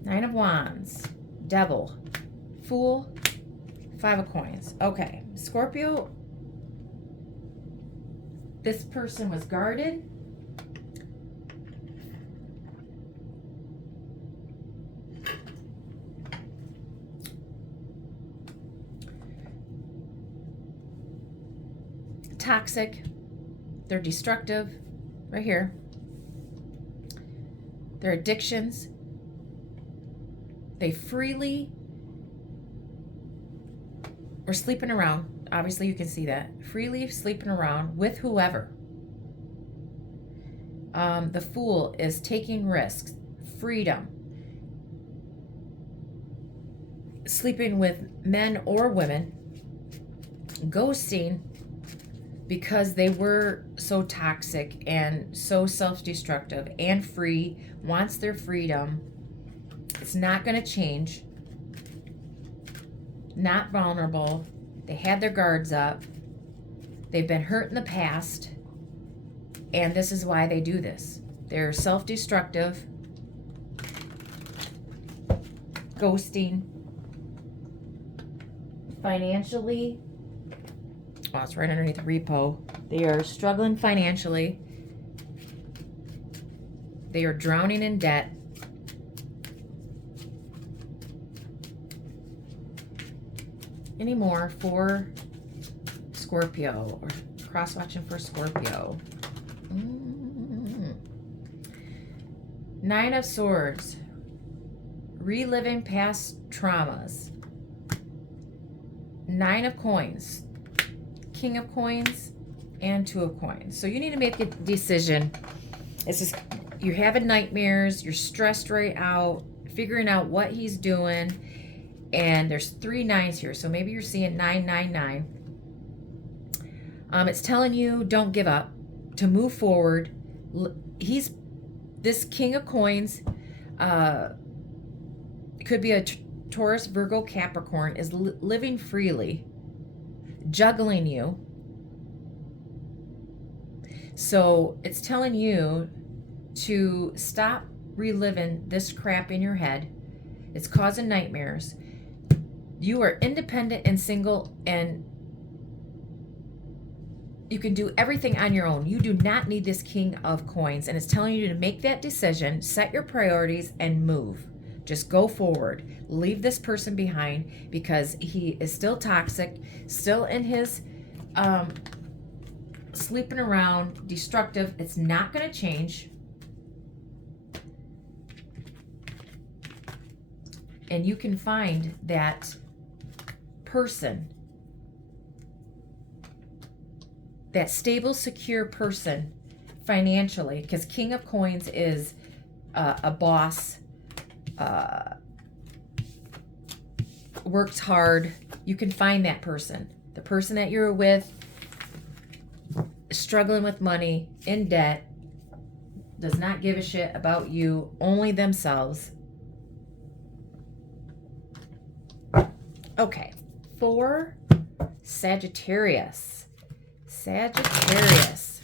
Nine of Wands, Devil, Fool, Five of Coins. Okay, Scorpio, this person was guarded. Toxic. They're destructive. Right here. Their addictions. They freely were sleeping around. Obviously, you can see that. Freely sleeping around with whoever. The Fool is taking risks. Freedom. Sleeping with men or women. Ghosting. Because they were so toxic and so self-destructive and free, wants their freedom. It's not going to change. Not vulnerable. They had their guards up. They've been hurt in the past. And this is why they do this. They're self-destructive. Ghosting. Financially. Oh, it's right underneath repo. They are struggling financially. They are drowning in debt. Any more for Scorpio, or cross-watching for Scorpio? Nine of Swords. Reliving past traumas. Nine of Coins. King of Coins and Two of Coins. So you need to make a decision. It's just, you're having nightmares, you're stressed right out, figuring out what he's doing, and there's 3 nines here, so maybe you're seeing 999. It's telling you don't give up, to move forward. He's this King of Coins, could be a Taurus, Virgo, Capricorn, is living freely, juggling you, So it's telling you to stop reliving this crap in your head. It's causing nightmares. You are independent and single, and you can do everything on your own. You do not need this King of Coins, and it's telling you to make that decision, set your priorities, and move. Just go forward. Leave this person behind because he is still toxic, still in his sleeping around, destructive. It's not going to change. And you can find that person, that stable, secure person financially, because King of Coins is a boss, works hard. You can find that person. The person that you're with, struggling with money, in debt, does not give a shit about you, only themselves. Okay, for Sagittarius. Sagittarius.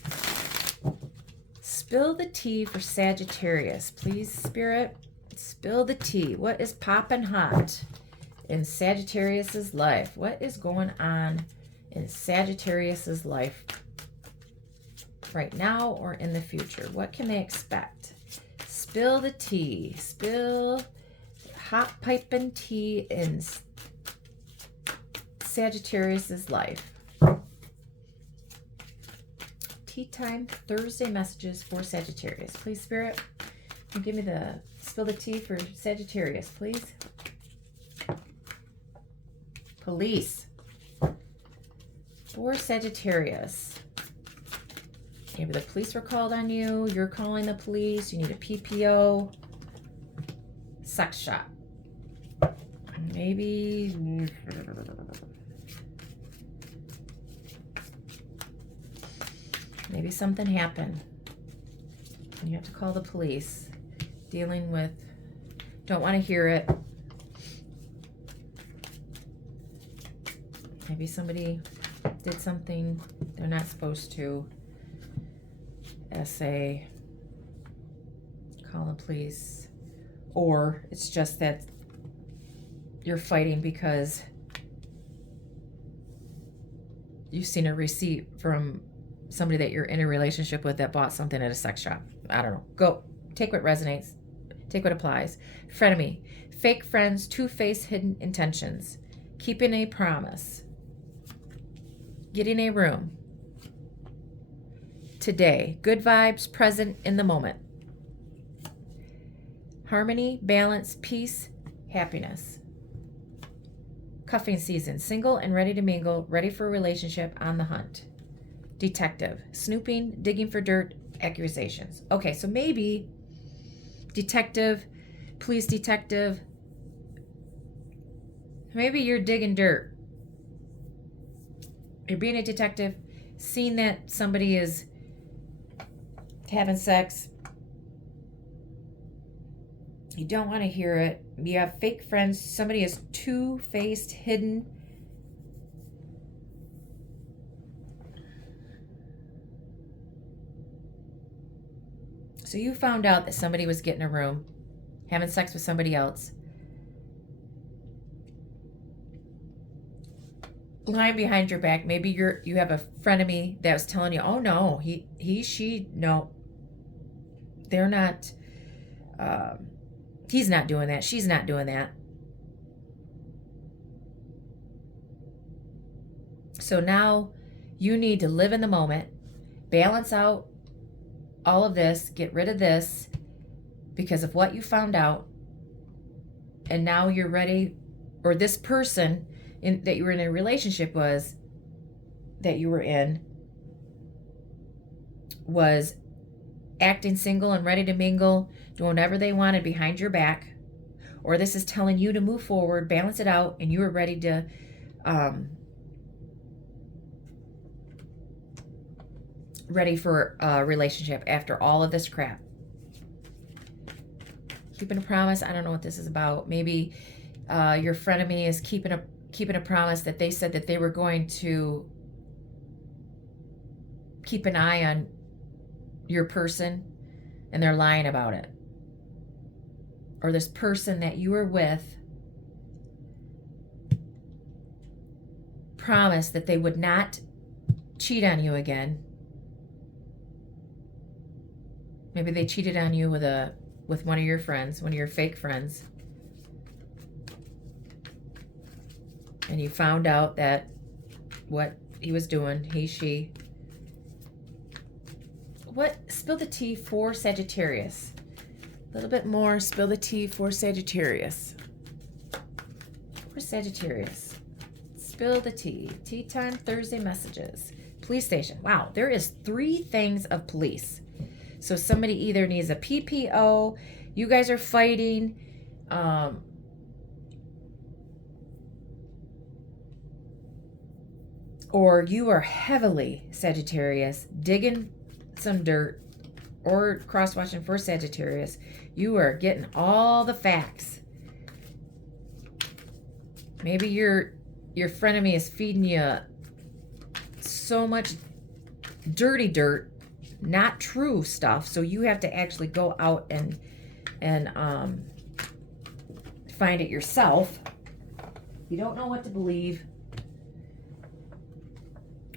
Spill the tea for Sagittarius, please, Spirit. Spill the tea. What is popping hot in Sagittarius's life? What is going on in Sagittarius's life right now or in the future? What can they expect? Spill the tea. Spill hot piping tea in Sagittarius's life. Tea time Thursday messages for Sagittarius. Please, Spirit, can you give me the spill the tea for Sagittarius, please. Police. For Sagittarius. Maybe the police were called on you. You're calling the police. You need a PPO. Sex shop. Maybe. Maybe something happened. You have to call the police. Dealing with, don't want to hear it. Maybe somebody did something they're not supposed to. SA, call the police. Or it's just that you're fighting because you've seen a receipt from somebody that you're in a relationship with that bought something at a sex shop. I don't know. Go. Take what resonates. Take what applies. Frenemy. Fake friends, two-faced hidden intentions. Keeping a promise. Getting a room. Today. Good vibes, present in the moment. Harmony, balance, peace, happiness. Cuffing season. Single and ready to mingle. Ready for a relationship, on the hunt. Detective. Snooping, digging for dirt, accusations. Okay, so maybe detective, police detective, maybe you're digging dirt. You're being a detective, seeing that somebody is having sex. You don't want to hear it. You have fake friends. Somebody is two-faced, hidden. So you found out that somebody was getting a room, having sex with somebody else, lying behind your back. Maybe you have a frenemy that was telling you, oh no, she, no, they're not, he's not doing that, she's not doing that. So now you need to live in the moment, balance out all of this, get rid of this because of what you found out, and now you're ready, or this person that you were in a relationship was acting single and ready to mingle, doing whatever they wanted behind your back, or this is telling you to move forward, balance it out, and you are ready to ready for a relationship after all of this crap. Keeping a promise. I don't know what this is about. Maybe your frenemy is keeping a promise that they said that they were going to keep an eye on your person and they're lying about it. Or this person that you were with promised that they would not cheat on you again. Maybe they cheated on you with one of your friends, one of your fake friends. And you found out that what he was doing, he, she. Spill the tea for Sagittarius. A little bit more, spill the tea for Sagittarius. For Sagittarius. Spill the tea. Tea time Thursday messages. Police station. Wow, there is 3 things of police. So somebody either needs a PPO, you guys are fighting, or you are heavily, Sagittarius, digging some dirt, or cross-watching for Sagittarius. You are getting all the facts. Maybe your frenemy is feeding you so much dirty dirt, not true stuff, so you have to actually go out and find it yourself. You don't know what to believe,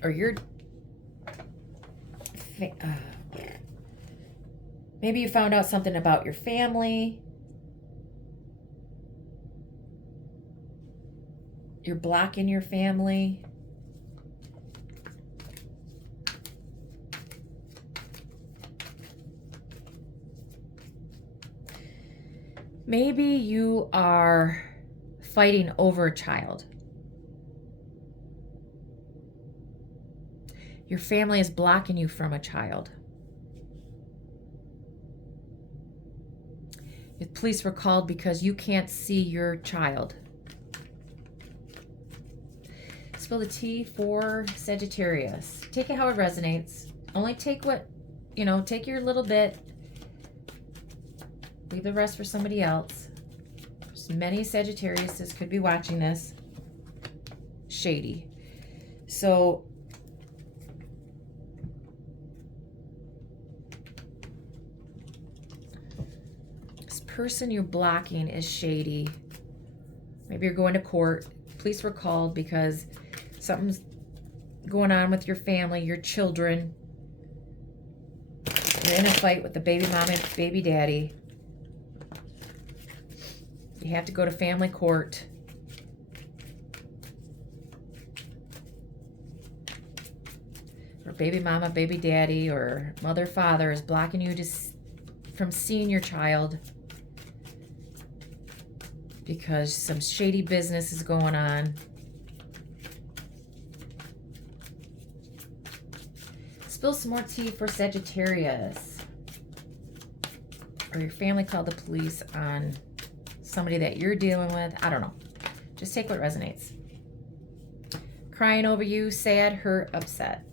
or you're maybe you found out something about your family. You're blocking your family. Maybe you are fighting over a child. Your family is blocking you from a child. The police were called because you can't see your child. Spill the tea for Sagittarius. Take it how it resonates. Only take what, take your little bit. Leave the rest for somebody else. There's many Sagittariuses could be watching this. Shady. So, this person you're blocking is shady. Maybe you're going to court. Police were called because something's going on with your family, your children. You're in a fight with the baby mama and baby daddy. You have to go to family court. Or baby mama, baby daddy, or mother, father is blocking you from seeing your child because some shady business is going on. Spill some more tea for Sagittarius. Or your family called the police on somebody that you're dealing with. I don't know. Just take what resonates. Crying over you, sad, hurt, upset.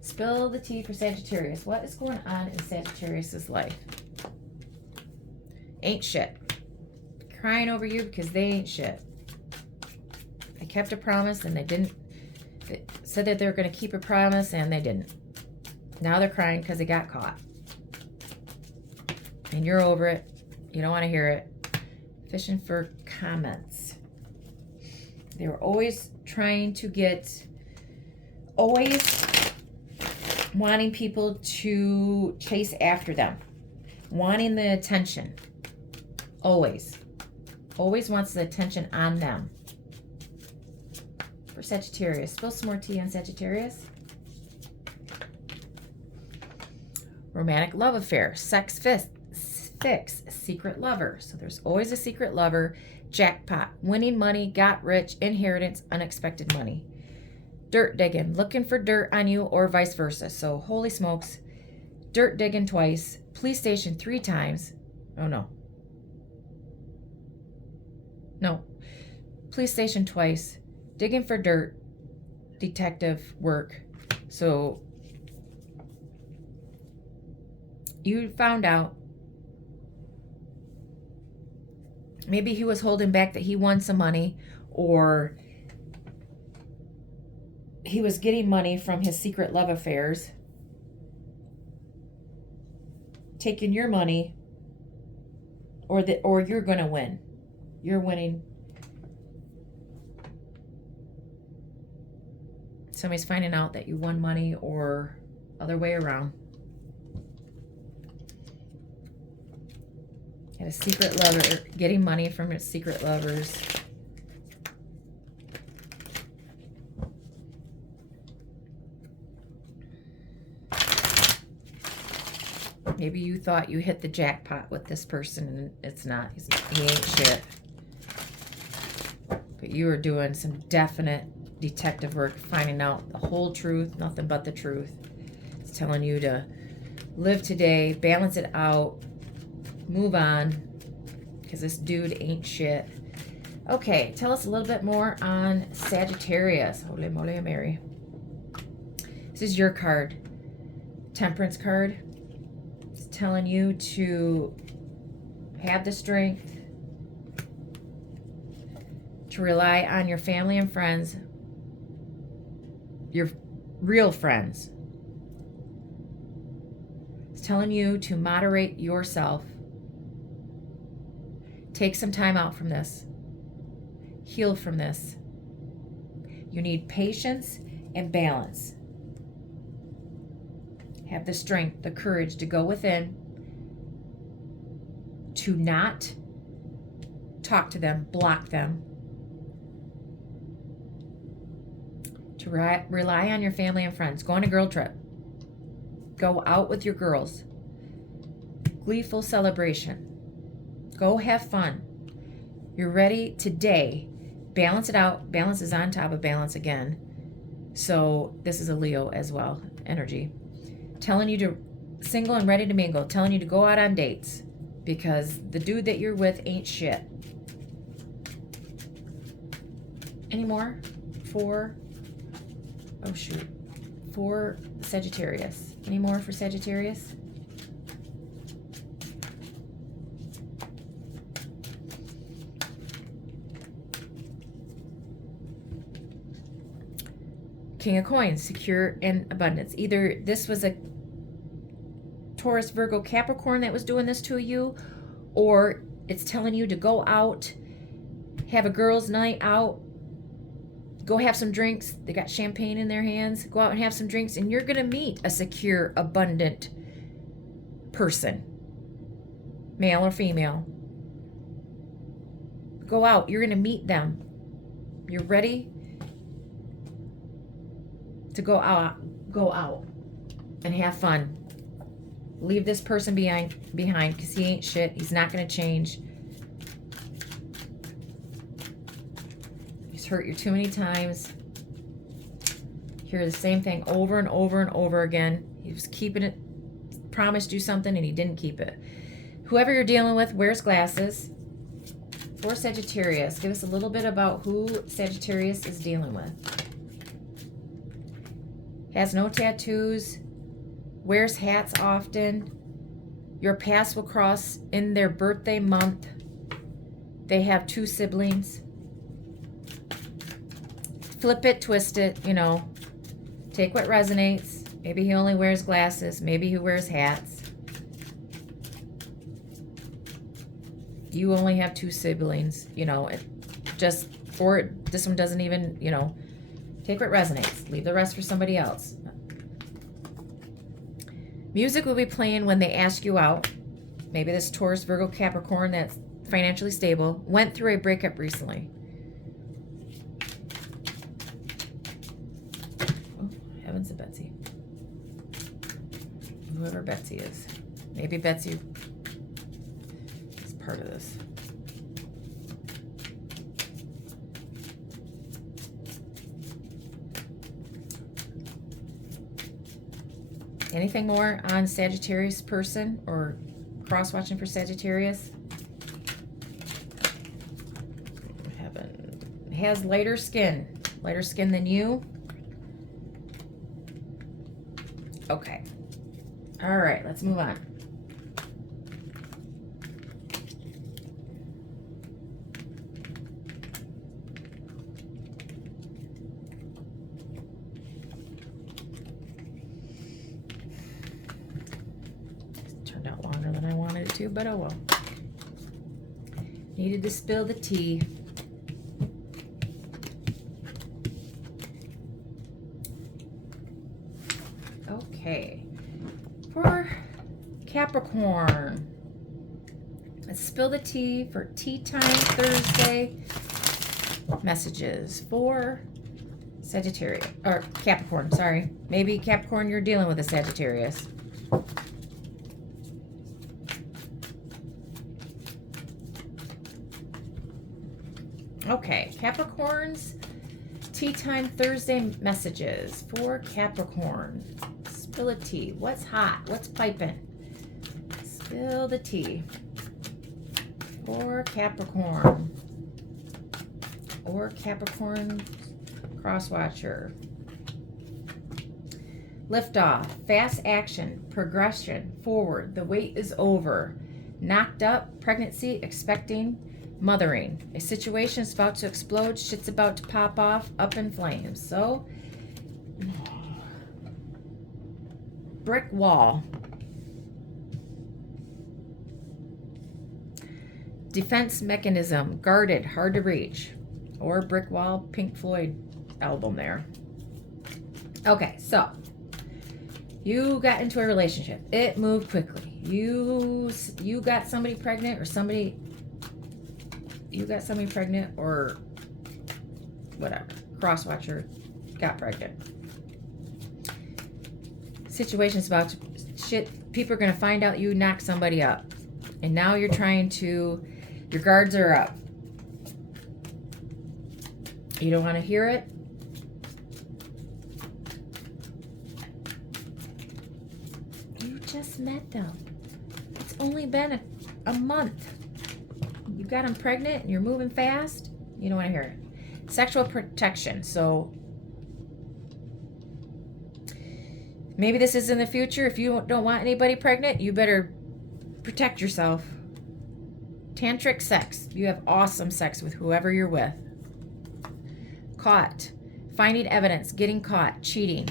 Spill the tea for Sagittarius. What is going on in Sagittarius's life? Ain't shit. Crying over you because they ain't shit. They kept a promise and they didn't. They said that they were going to keep a promise and they didn't. Now they're crying because they got caught. And you're over it. You don't want to hear it. Fishing for comments. They were always trying to always wanting people to chase after them. Wanting the attention. Always. Always wants the attention on them. For Sagittarius. Spill some more tea on Sagittarius. Romantic love affair. Sex fix. Secret lover. So there's always a secret lover. Jackpot. Winning money. Got rich. Inheritance. Unexpected money. Dirt digging. Looking for dirt on you or vice versa. So holy smokes. Dirt digging twice. Police station 3 times. Oh no. No. Police station twice. Digging for dirt. Detective work. So you found out maybe he was holding back that he won some money, or he was getting money from his secret love affairs, taking your money, or you're going to win. You're winning. Somebody's finding out that you won money or other way around. Had a secret lover getting money from his secret lovers. Maybe you thought you hit the jackpot with this person and it's not. He ain't shit. But you are doing some definite detective work, finding out the whole truth, nothing but the truth. It's telling you to live today, balance it out, move on, because this dude ain't shit. Okay, tell us a little bit more on Sagittarius. Holy moly Mary. This is your card. Temperance card. It's telling you to have the strength to rely on your family and friends, your real friends. It's telling you to moderate yourself. Take some time out from this. Heal from this. You need patience and balance. Have the strength, the courage to go within, to not talk to them, block them, to rely on your family and friends. Go on a girl trip. Go out with your girls. Gleeful celebration. Go have fun. You're ready today. Balance it out. Balance is on top of balance again. So this is a Leo as well, energy. Telling you to single and ready to mingle. Telling you to go out on dates because the dude that you're with ain't shit. Any more? For Sagittarius. Any more for Sagittarius? King of Coins, secure and abundance. Either this was a Taurus, Virgo, Capricorn that was doing this to you, or it's telling you to go out, have a girls' night out, go have some drinks. They got champagne in their hands. Go out and have some drinks, and you're going to meet a secure, abundant person, male or female. Go out. You're going to meet them. You're ready to go out and have fun. Leave this person behind because he ain't shit. He's not going to change. He's hurt you too many times. Hear the same thing over and over and over again. He was keeping it, promised you something and he didn't keep it. Whoever you're dealing with wears glasses. For Sagittarius, give us a little bit about who Sagittarius is dealing with. Has no tattoos, wears hats often. Your paths will cross in their birthday month. They have 2 siblings. Flip it, twist it, you know. Take what resonates. Maybe he only wears glasses. Maybe he wears hats. You only have 2 siblings, you know. Or this one doesn't even, you know. Take what resonates. Leave the rest for somebody else. Music will be playing when they ask you out. Maybe this Taurus, Virgo, Capricorn that's financially stable went through a breakup recently. Oh, heavens to Betsy. Whoever Betsy is. Maybe Betsy is part of this. Anything more on Sagittarius person or cross-watching for Sagittarius? Heaven. Has lighter skin than you. Okay. All right, let's move on. turned out longer than I wanted it to, but oh well. Needed to spill the tea. Okay. For Capricorn, let's spill the tea for Tea Time Thursday messages for Sagittarius, or Capricorn, sorry. Maybe Capricorn, you're dealing with a Sagittarius. Okay, Capricorn's Tea Time Thursday messages for Capricorn. Spill the tea. What's hot? What's piping? Spill the tea for Capricorn. Or Capricorn Crosswatcher. Liftoff. Fast action. Progression. Forward. The wait is over. Knocked up. Pregnancy. Expecting. Mothering. A situation is about to explode. Shit's about to pop off. Up in flames. So, brick wall. Defense mechanism. Guarded. Hard to reach. Or brick wall. Pink Floyd album there. Okay, so you got into a relationship. It moved quickly. You got somebody pregnant, or you got somebody pregnant, or whatever. Crosswatcher got pregnant. Situation's about to shit. People are gonna find out you knocked somebody up, and now you're trying to. Your guards are up. You don't want to hear it. You just met them. It's only been a month. You got them pregnant and you're moving fast. You don't want to hear it. Sexual protection. So maybe this is in the future. If you don't want anybody pregnant, you better protect yourself. Tantric sex. You have awesome sex with whoever you're with. Caught. Finding evidence. Getting caught. Cheating.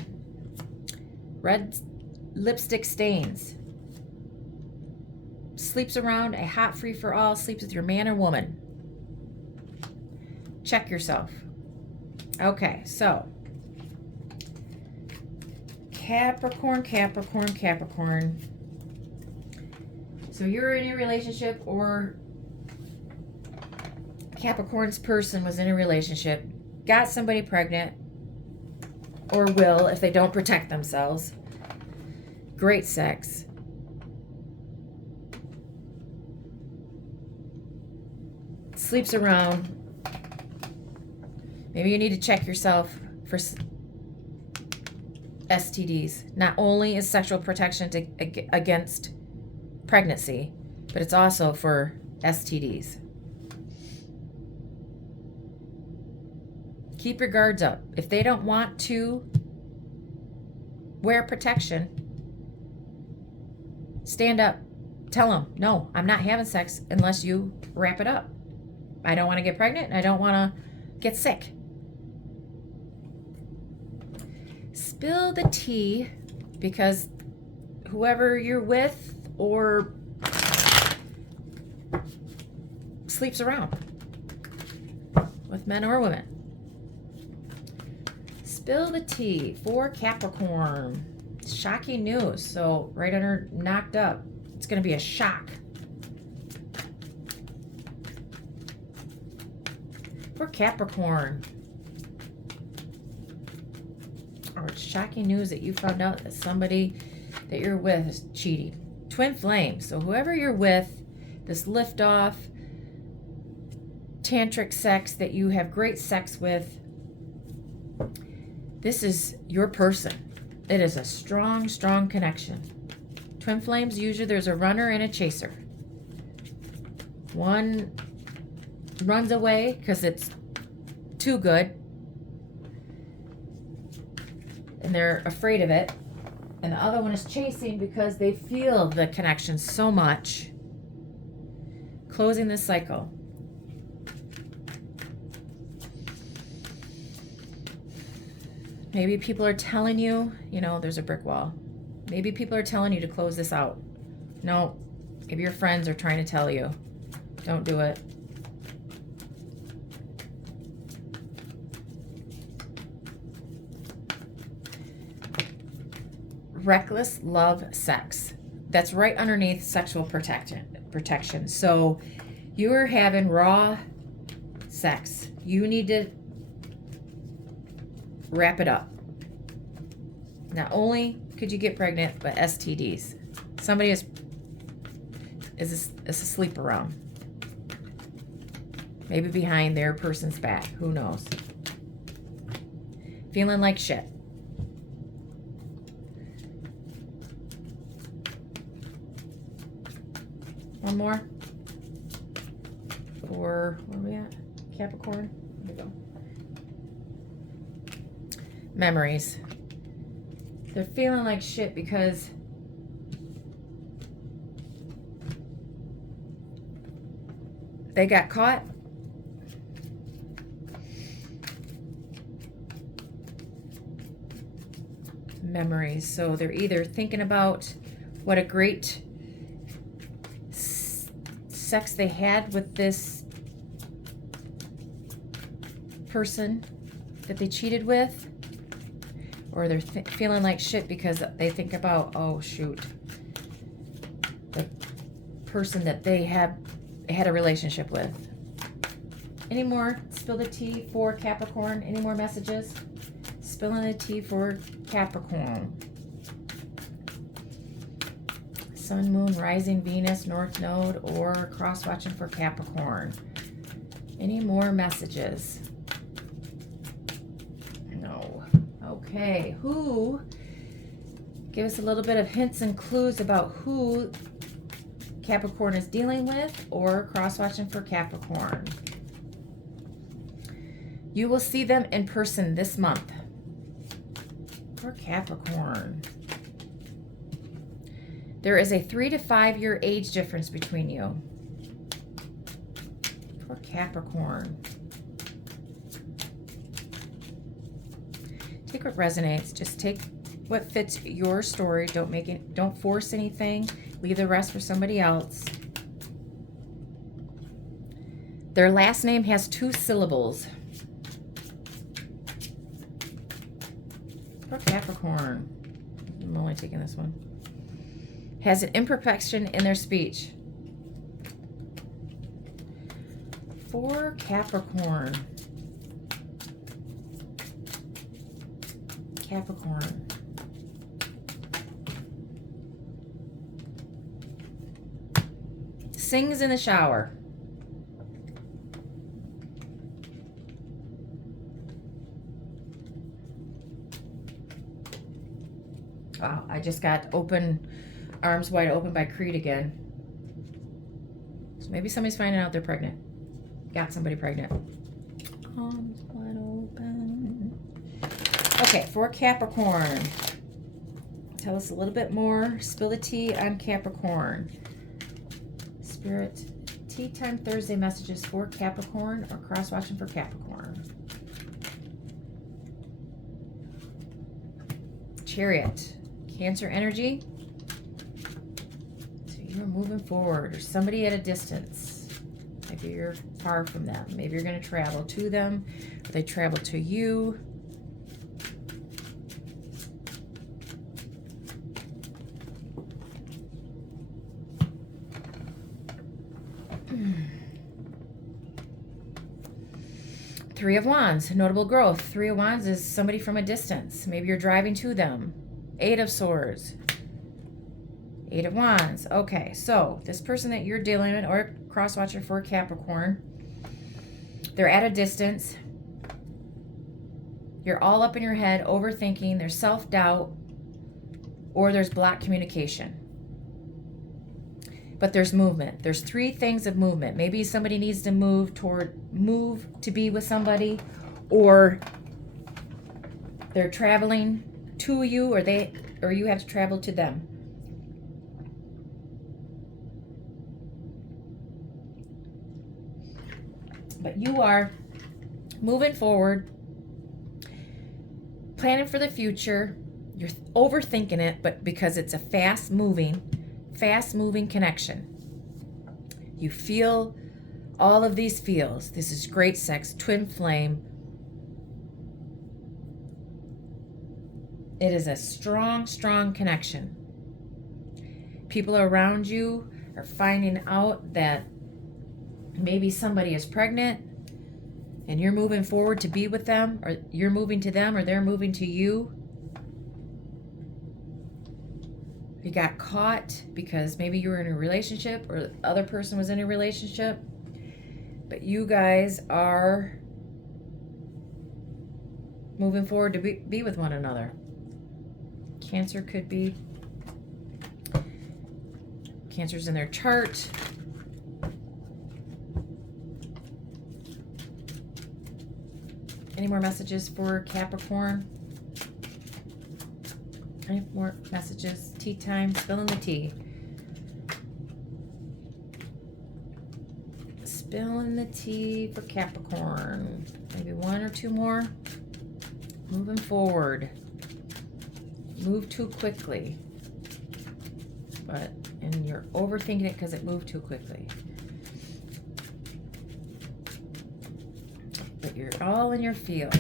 Red lipstick stains. Sleeps around a hot free-for-all. Sleeps with your man or woman. Check yourself. Okay, so Capricorn. So you're in a relationship, or Capricorn's person was in a relationship, got somebody pregnant, or will if they don't protect themselves. Great sex. Sleeps around. Maybe you need to check yourself for STDs. Not only is sexual protection against pregnancy, but it's also for STDs. Keep your guards up. If they don't want to wear protection, stand up. Tell them, no, I'm not having sex unless you wrap it up. I don't want to get pregnant and I don't want to get sick. Spill the tea, because whoever you're with or sleeps around with men or women. Spill the tea for Capricorn. Shocking news. So right under knocked up, it's going to be a shock. For Capricorn. Or it's shocking news that you found out that somebody that you're with is cheating. Twin flame. So whoever you're with, this liftoff, tantric sex that you have great sex with, this is your person. It is a strong, strong connection. Twin flames, usually there's a runner and a chaser. One runs away because it's too good and they're afraid of it. And the other one is chasing because they feel the connection so much. Closing this cycle. Maybe people are telling you, there's a brick wall. Maybe people are telling you to close this out. No, maybe your friends are trying to tell you. Don't do it. Reckless love, sex. That's right underneath sexual protection. So you are having raw sex. You need to wrap it up. Not only could you get pregnant, but STDs. Somebody is asleep around. Maybe behind their person's back. Who knows? Feeling like shit. One more. For, where are we at? Capricorn. There we go. Memories. They're feeling like shit because they got caught. Memories. So they're either thinking about what a great sex they had with this person that they cheated with, or they're feeling like shit because they think about, oh shoot, the person that they had a relationship with. Any more? Spill the tea for Capricorn. Any more messages? Spilling the tea for Capricorn. Sun, Moon, Rising, Venus, North Node, or cross-watching for Capricorn. Any more messages? No. Okay. Who? Give us a little bit of hints and clues about who Capricorn is dealing with, or cross-watching for Capricorn. You will see them in person this month. For Capricorn. There is a 3 to 5 year age difference between you. For Capricorn. Take what resonates. Just take what fits your story. Don't force anything. Leave the rest for somebody else. Their last name has 2 syllables. For Capricorn. I'm only taking this one. Has an imperfection in their speech. For Capricorn. Capricorn. Sings in the shower. Wow, I just got arms wide open by Creed again. So maybe somebody's finding out they're pregnant. Got somebody pregnant. Arms wide open. Okay, for Capricorn. Tell us a little bit more. Spill the tea on Capricorn. Spirit, Tea Time Thursday messages for Capricorn, or cross-watching for Capricorn. Chariot. Cancer energy. So you're moving forward, or somebody at a distance. Maybe you're far from them. Maybe you're going to travel to them, or they travel to you. Three of Wands, notable growth. 3 of Wands is somebody from a distance. Maybe you're driving to them. 8 of Swords. 8 of Wands. Okay, so this person that you're dealing with, or cross-watcher for Capricorn, they're at a distance. You're all up in your head, overthinking. There's self-doubt, or there's blocked communication. But there's movement. There's 3 things of movement. Maybe somebody needs to move to be with somebody, or they're traveling to you, or you have to travel to them. But you are moving forward, planning for the future. You're overthinking it, but because it's a fast moving fast-moving connection. You feel all of these feels. This is great sex, twin flame. It is a strong, strong connection. People around you are finding out that maybe somebody is pregnant and you're moving forward to be with them, or you're moving to them, or they're moving to you. You got caught because maybe you were in a relationship or the other person was in a relationship, but you guys are moving forward to be with one another. Cancer could be. Cancer's in their chart. Any more messages for Capricorn? Any more messages? Tea time, spilling the tea. Spilling the tea for Capricorn. Maybe one or two more. Moving forward. Move too quickly. And you're overthinking it because it moved too quickly. But you're all in your feels.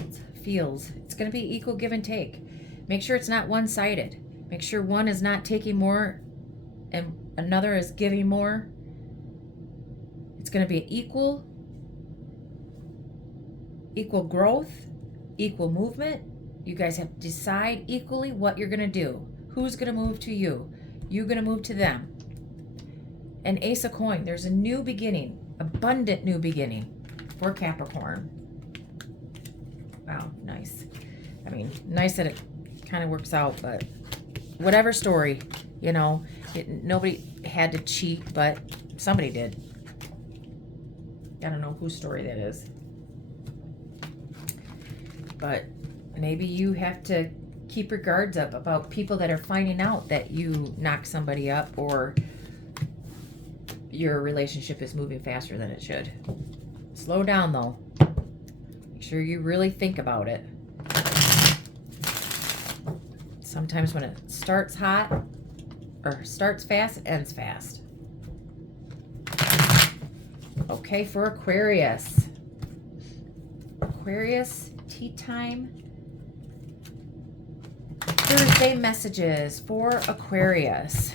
It's going to be equal give and take. Make sure it's not one-sided. Make sure one is not taking more and another is giving more. It's going to be equal growth, equal movement. You guys have to decide equally what you're going to do. Who's going to move to you? You're going to move to them. An ace of coin. There's a new beginning. Abundant new beginning for Capricorn. Wow, nice. I mean, nice that it kind of works out, but whatever story, you know, nobody had to cheat, but somebody did. I don't know whose story that is. But maybe you have to keep your guards up about people that are finding out that you knock somebody up or your relationship is moving faster than it should. Slow down, though. Make sure you really think about it. Sometimes when it starts hot or starts fast, it ends fast. Okay, for Aquarius. Aquarius, tea time. Thursday messages for Aquarius.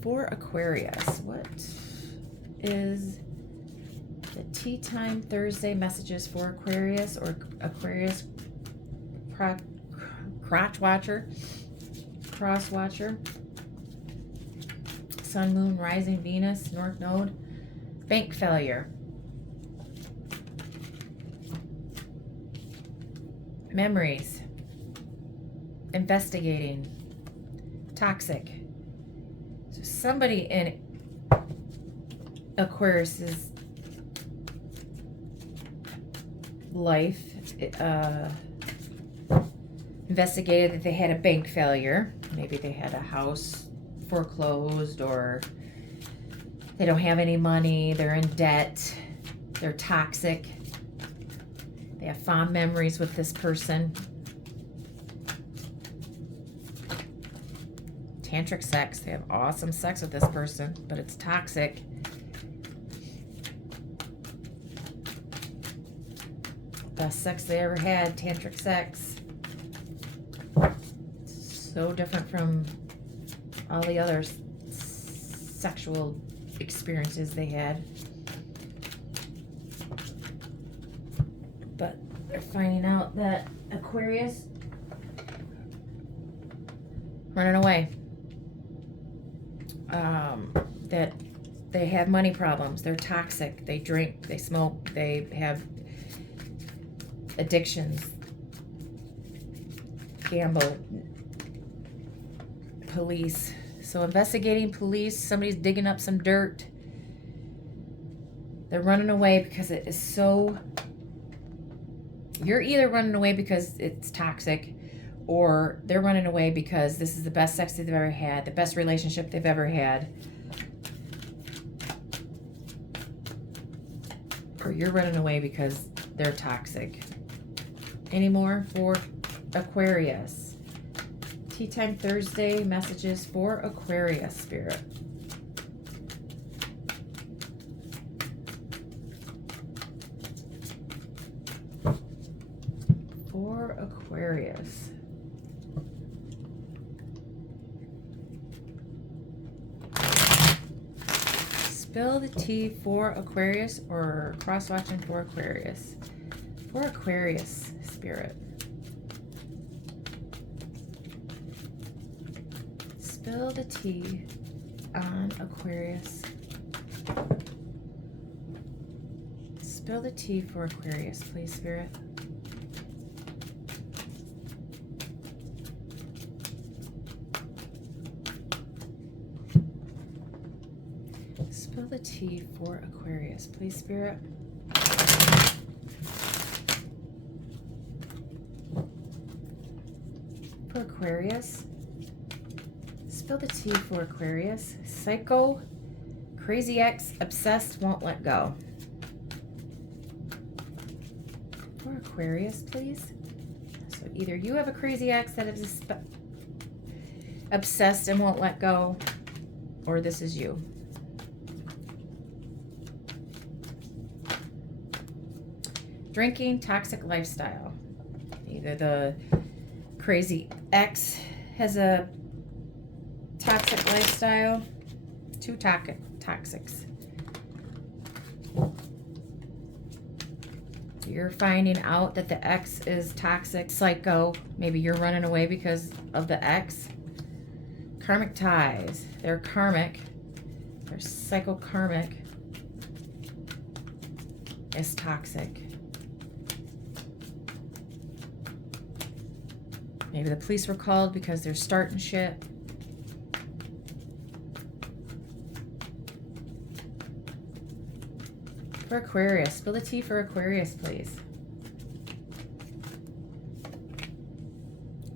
For Aquarius, what is the tea time Thursday messages for Aquarius or Aquarius crotch watcher, cross watcher, sun, moon, rising, Venus, North Node, bank failure, memories, investigating, toxic. So somebody in Aquarius's life investigated that they had a bank failure. Maybe they had a house foreclosed, or they don't have any money, they're in debt, they're toxic, they have fond memories with this person. Tantric sex, they have awesome sex with this person, but it's toxic. Best sex they ever had, tantric sex. So different from all the other sexual experiences they had. But they're finding out that Aquarius running away. That they have money problems, they're toxic, they drink, they smoke, they have addictions, gamble, police. So investigating police, somebody's digging up some dirt. They're running away because it is so... You're either running away because it's toxic, or they're running away because this is the best sex they've ever had, the best relationship they've ever had. Or you're running away because they're toxic. Any more for Aquarius? Tea Time Thursday messages for Aquarius, Spirit. For Aquarius. Spill the tea for Aquarius, or cross-watching for Aquarius. For Aquarius, Spirit. Spill the tea on Aquarius. Spill the tea for Aquarius, please, Spirit. Spill the tea for Aquarius, please, Spirit. For Aquarius. Spill the tea for Aquarius. Psycho, crazy ex, obsessed, won't let go. For Aquarius, please. So either you have a crazy ex that is obsessed and won't let go, or this is you. Drinking, toxic lifestyle. Either the crazy ex has a toxic lifestyle, two toxics. You're finding out that the ex is toxic, psycho. Maybe you're running away because of the ex. Karmic ties. They're karmic. They're psychokarmic. Is toxic. Maybe the police were called because they're starting shit. For Aquarius. Spill the tea for Aquarius, please.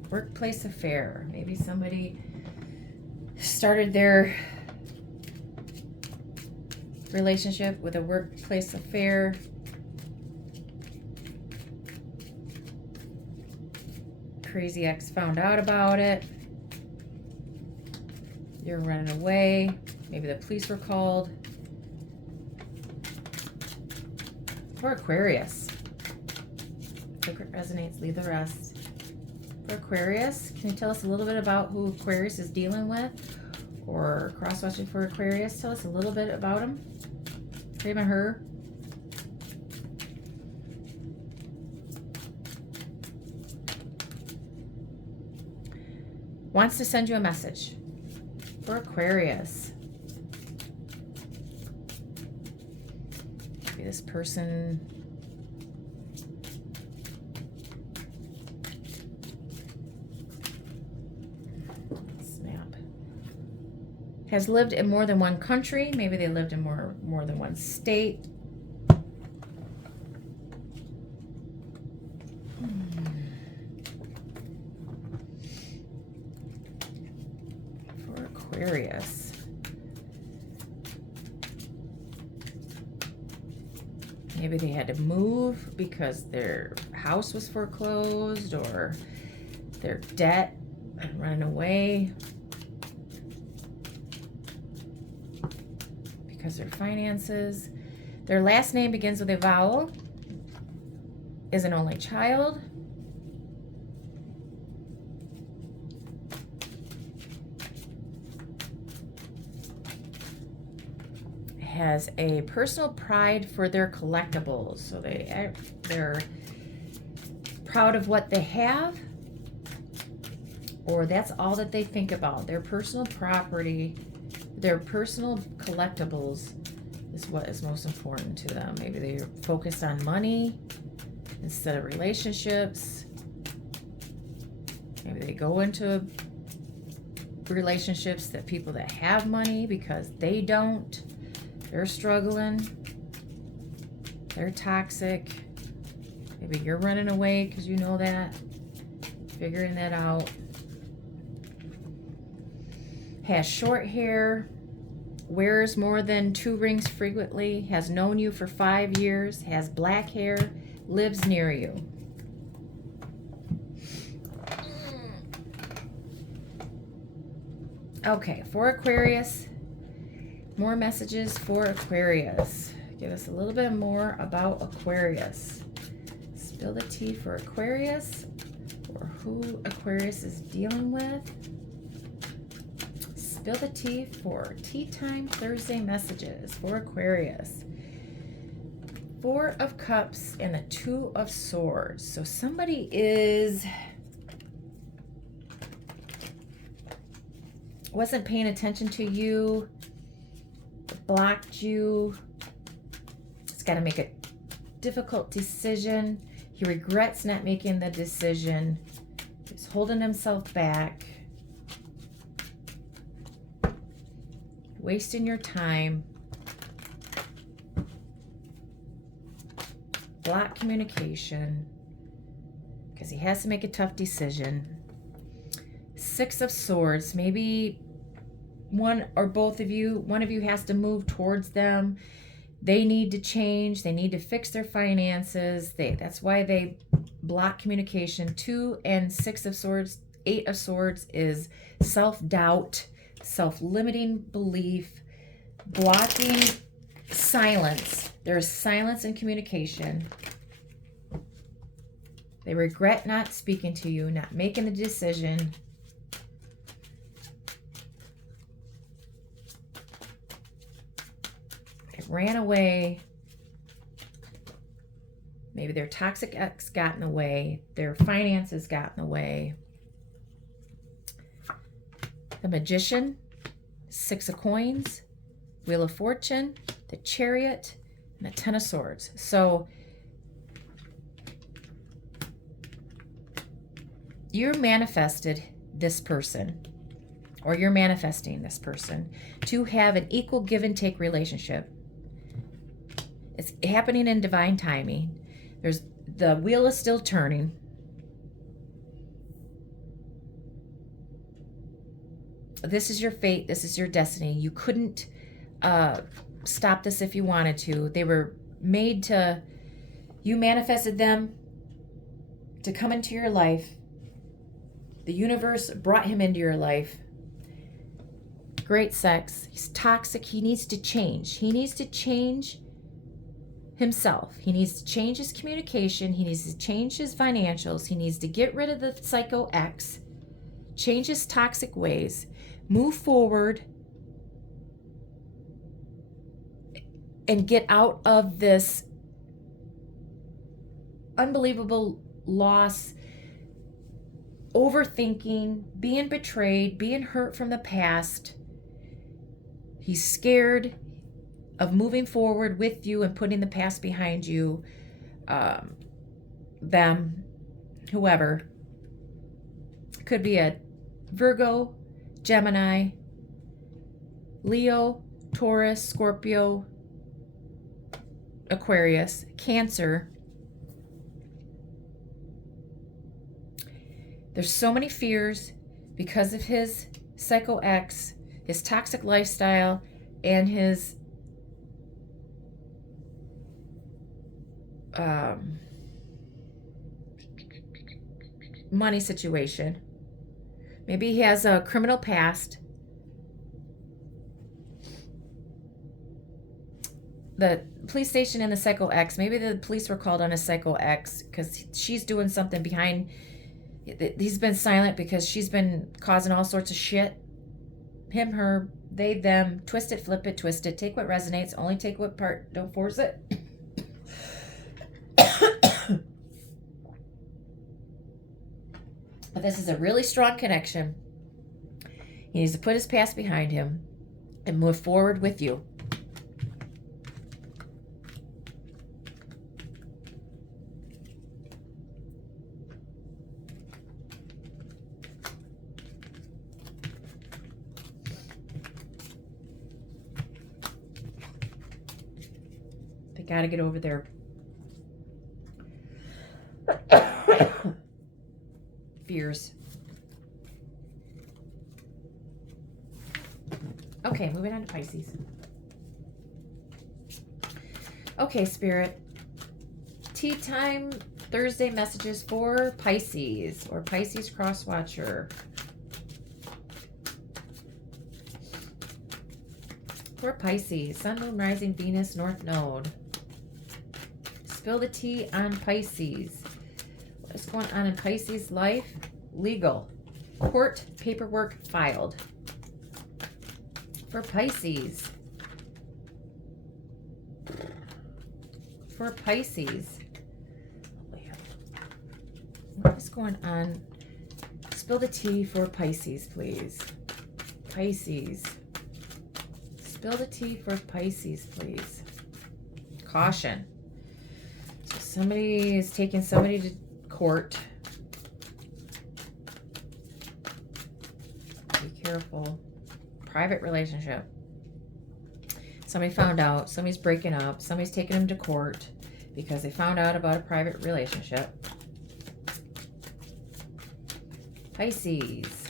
Workplace affair. Maybe somebody started their relationship with a workplace affair. Crazy ex found out about it. You're running away. Maybe the police were called. For Aquarius. If it resonates, leave the rest. For Aquarius, can you tell us a little bit about who Aquarius is dealing with? Or cross-watching for Aquarius, tell us a little bit about him. Him or her. Wants to send you a message. For Aquarius. Maybe this person has lived in more than one country. Maybe they lived in more than one state. For Aquarius. Maybe they had to move because their house was foreclosed, or their debt and running away. Because their finances. Their last name begins with a vowel. Is an only child. Has a personal pride for their collectibles. So they're proud of what they have, or that's all that they think about. Their personal property, their personal collectibles is what is most important to them. Maybe they're focused on money instead of relationships. Maybe they go into relationships that people that have money because they don't. They're struggling. They're toxic. Maybe you're running away because you know that. Figuring that out. Has short hair. Wears more than 2 rings frequently. Has known you for 5 years. Has black hair. Lives near you. Okay, for Aquarius, more messages for Aquarius. Give us a little bit more about Aquarius. Spill the tea for Aquarius, or who Aquarius is dealing with. Spill the tea for Tea Time Thursday messages for Aquarius. 4 of Cups and the 2 of Swords. So somebody wasn't paying attention to you, blocked you. It's got to make a difficult decision. He regrets not making the decision. He's holding himself back. Wasting your time. Block communication because he has to make a tough decision. 6 of Swords. Maybe one or both of you, one of you has to move towards them. They need to change. They need to fix their finances. That's why they block communication. 2 and 6 of Swords. 8 of Swords is self-doubt, self-limiting belief, blocking silence. There's silence in communication. They regret not speaking to you, not making the decision. They ran away. Maybe their toxic ex got in the way. Their finances got in the way. The Magician, 6 of Coins, Wheel of Fortune, the Chariot, and the 10 of Swords. So you manifested this person, or you're manifesting this person to have an equal give and take relationship. It's happening in divine timing. The wheel is still turning. This is your fate. This is your destiny. You couldn't stop this if you wanted to. They were made to, you manifested them to come into your life. The universe brought him into your life. Great sex. He's toxic. He needs to change. He needs to change himself. He needs to change his communication. He needs to change his financials. He needs to get rid of the psycho ex, change his toxic ways, move forward, and get out of this unbelievable loss, overthinking, being betrayed, being hurt from the past. He's scared of moving forward with you and putting the past behind you. Them, whoever. Could be a Virgo, Gemini, Leo, Taurus, Scorpio, Aquarius, Cancer. There's so many fears because of his psycho ex, his toxic lifestyle, and his money situation. Maybe he has a criminal past. The police station and the psycho ex, maybe the police were called on a psycho ex because she's doing something behind. He's been silent because she's been causing all sorts of shit. Him, her, they, them. Twist it, flip it, twist it. Take what resonates. Only take what part. Don't force it. But this is a really strong connection. He needs to put his past behind him and move forward with you. They got to get over their fears. Okay, moving on to Pisces. Okay, Spirit. Tea Time Thursday messages for Pisces or Pisces cross watcher. For Pisces, Sun, Moon, Rising, Venus, North Node. Spill the tea on Pisces. What is going on in Pisces life? Legal. Court paperwork filed. For Pisces. For Pisces. What is going on? Spill the tea for Pisces, please. Pisces. Spill the tea for Pisces, please. Caution. So somebody is taking somebody to court. Be careful. Private relationship. Somebody found out. Somebody's breaking up. Somebody's taking them to court because they found out about a private relationship. Pisces.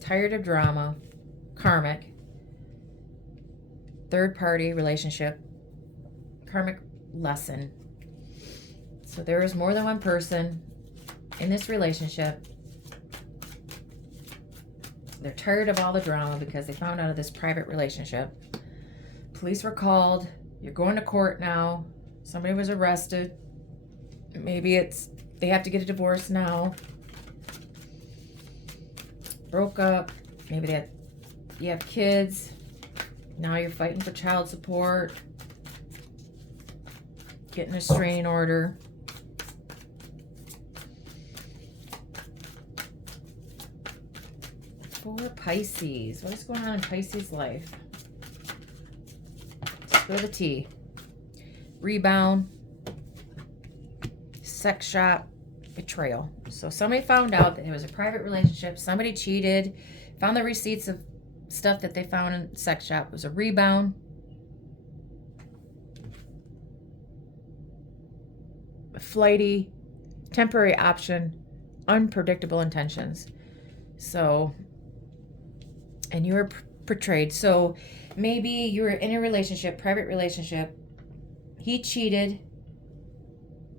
Tired of drama. Karmic. Third party relationship. Karmic lesson. So there is more than one person in this relationship. They're tired of all the drama because they found out of this private relationship. Police were called. You're going to court now. Somebody was arrested. Maybe they have to get a divorce now. Broke up. Maybe you have kids. Now you're fighting for child support. Getting a restraining order. For Pisces. What is going on in Pisces life? Spill the tea. Rebound. Sex shop. Betrayal. So somebody found out that it was a private relationship. Somebody cheated. Found the receipts of stuff that they found in the sex shop. It was a rebound. Flighty. Temporary option. Unpredictable intentions. So, and you were portrayed. So maybe you were in a relationship, private relationship. He cheated.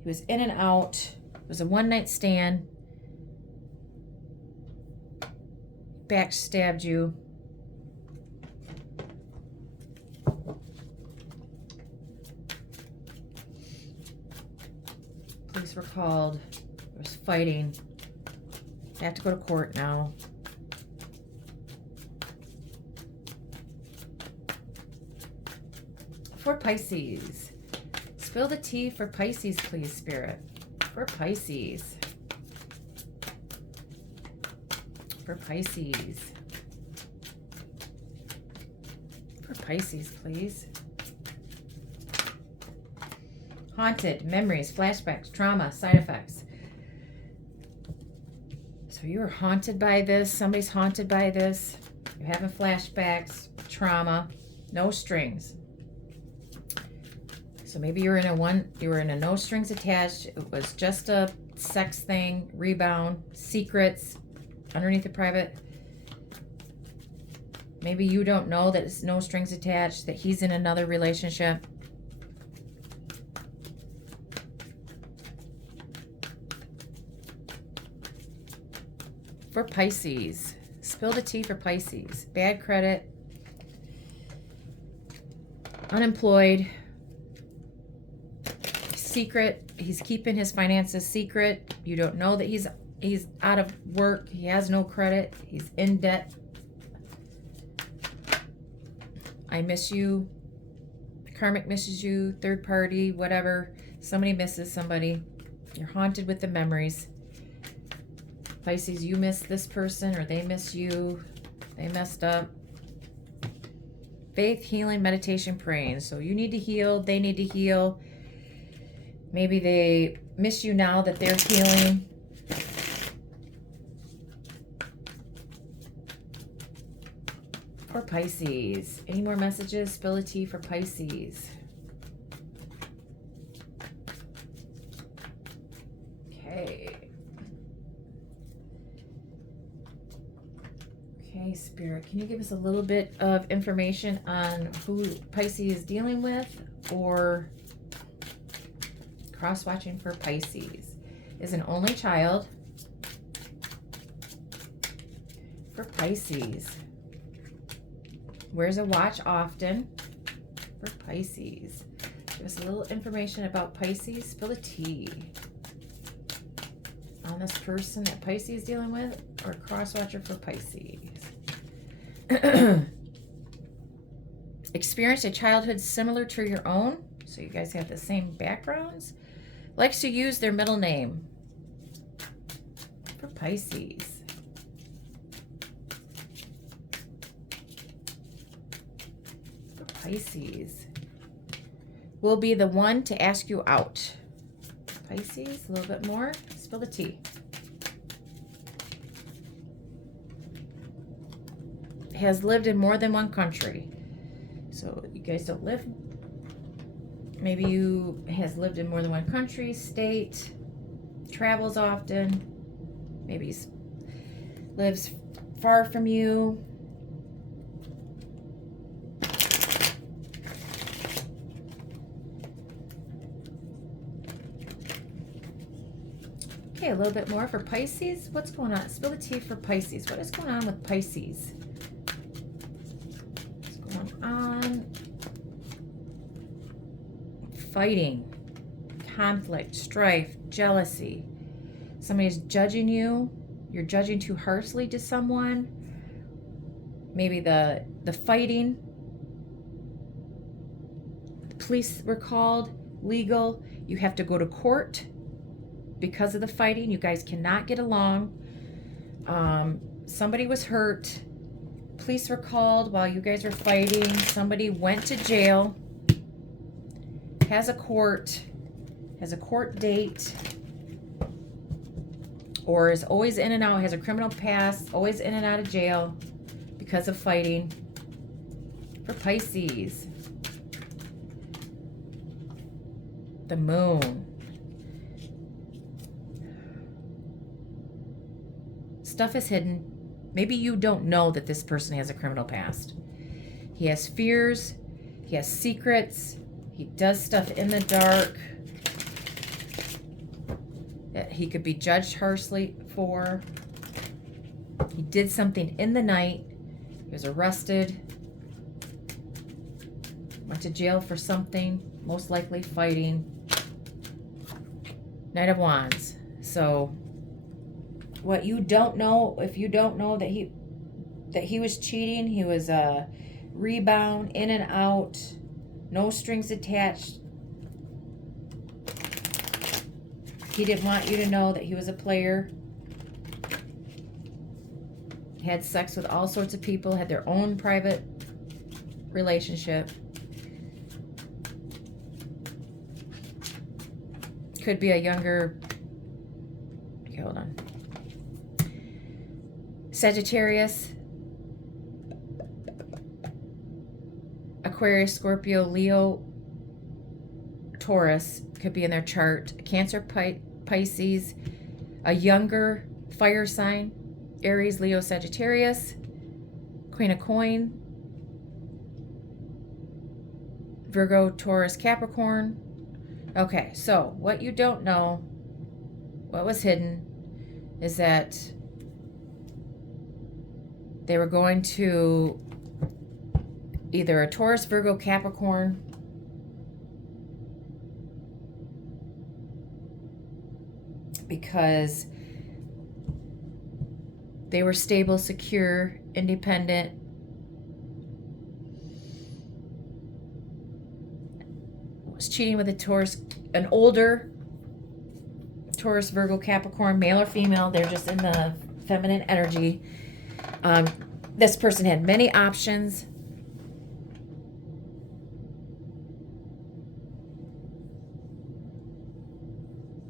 He was in and out. It was a one-night stand. Backstabbed you. Police were called. There was fighting. They have to go to court now. For Pisces. Spill the tea for Pisces, please, Spirit. For Pisces. For Pisces. For Pisces, please. Haunted, memories, flashbacks, trauma, side effects. So you're haunted by this. Somebody's haunted by this. You're having flashbacks, trauma, no strings. So maybe you were in a no strings attached. It was just a sex thing, rebound, secrets, underneath the private. Maybe you don't know that it's no strings attached, that he's in another relationship. For Pisces. Spill the tea for Pisces. Bad credit. Unemployed. Secret. He's keeping his finances secret. You don't know that he's out of work. He has no credit. He's in debt. I miss you. Karmic misses you. Third party, whatever. Somebody misses somebody. You're haunted with the memories. Pisces, you miss this person or they miss you. They messed up. Faith, healing, meditation, praying. So you need to heal. They need to heal. Maybe they miss you now that they're healing. For Pisces. Any more messages? Spill the tea for Pisces. Okay. Okay, Spirit. Can you give us a little bit of information on who Pisces is dealing with, or cross-watching for Pisces? Is an only child. For Pisces. Wears a watch often. For Pisces. Give us a little information about Pisces. Spill the tea. On this person that Pisces is dealing with, or cross-watcher for Pisces. Experienced a childhood similar to your own. So you guys have the same backgrounds. Likes to use their middle name. For Pisces. For Pisces. Will be the one to ask you out. Pisces, a little bit more. Spill the tea. Has lived in more than one country. So you guys don't live. Maybe you has lived in more than one country, state, travels often. Maybe he lives far from you. Okay, a little bit more for Pisces. What's going on? Spill the tea for Pisces. What is going on with Pisces? What's going on? Fighting, conflict, strife, jealousy. Somebody's judging you. You're judging too harshly to someone. Maybe the fighting. The police were called. Legal. You have to go to court. Because of the fighting, you guys cannot get along. Somebody was hurt. Police were called while you guys were fighting. Somebody went to jail. Has a court date. Or is always in and out, has a criminal past, always in and out of jail because of fighting. For Pisces. The moon. Stuff is hidden. Maybe you don't know that this person has a criminal past. He has fears. He has secrets. He does stuff in the dark that he could be judged harshly for. He did something in the night. He was arrested. Went to jail for something. Most likely fighting. Knight of Wands. So what you don't know, if you don't know that he was cheating, he was a rebound, in and out, no strings attached. He didn't want you to know that he was a player. Had sex with all sorts of people, had their own private relationship. Could be a younger, okay, hold on. Sagittarius, Aquarius, Scorpio, Leo, Taurus could be in their chart. Cancer, Pisces, a younger fire sign, Aries, Leo, Sagittarius, Queen of Coin, Virgo, Taurus, Capricorn. Okay, so what you don't know, what was hidden, is that they were going to either a Taurus, Virgo, Capricorn, because they were stable, secure, independent. Was cheating with a Taurus, an older Taurus, Virgo, Capricorn, male or female. They're just in the feminine energy. This person had many options.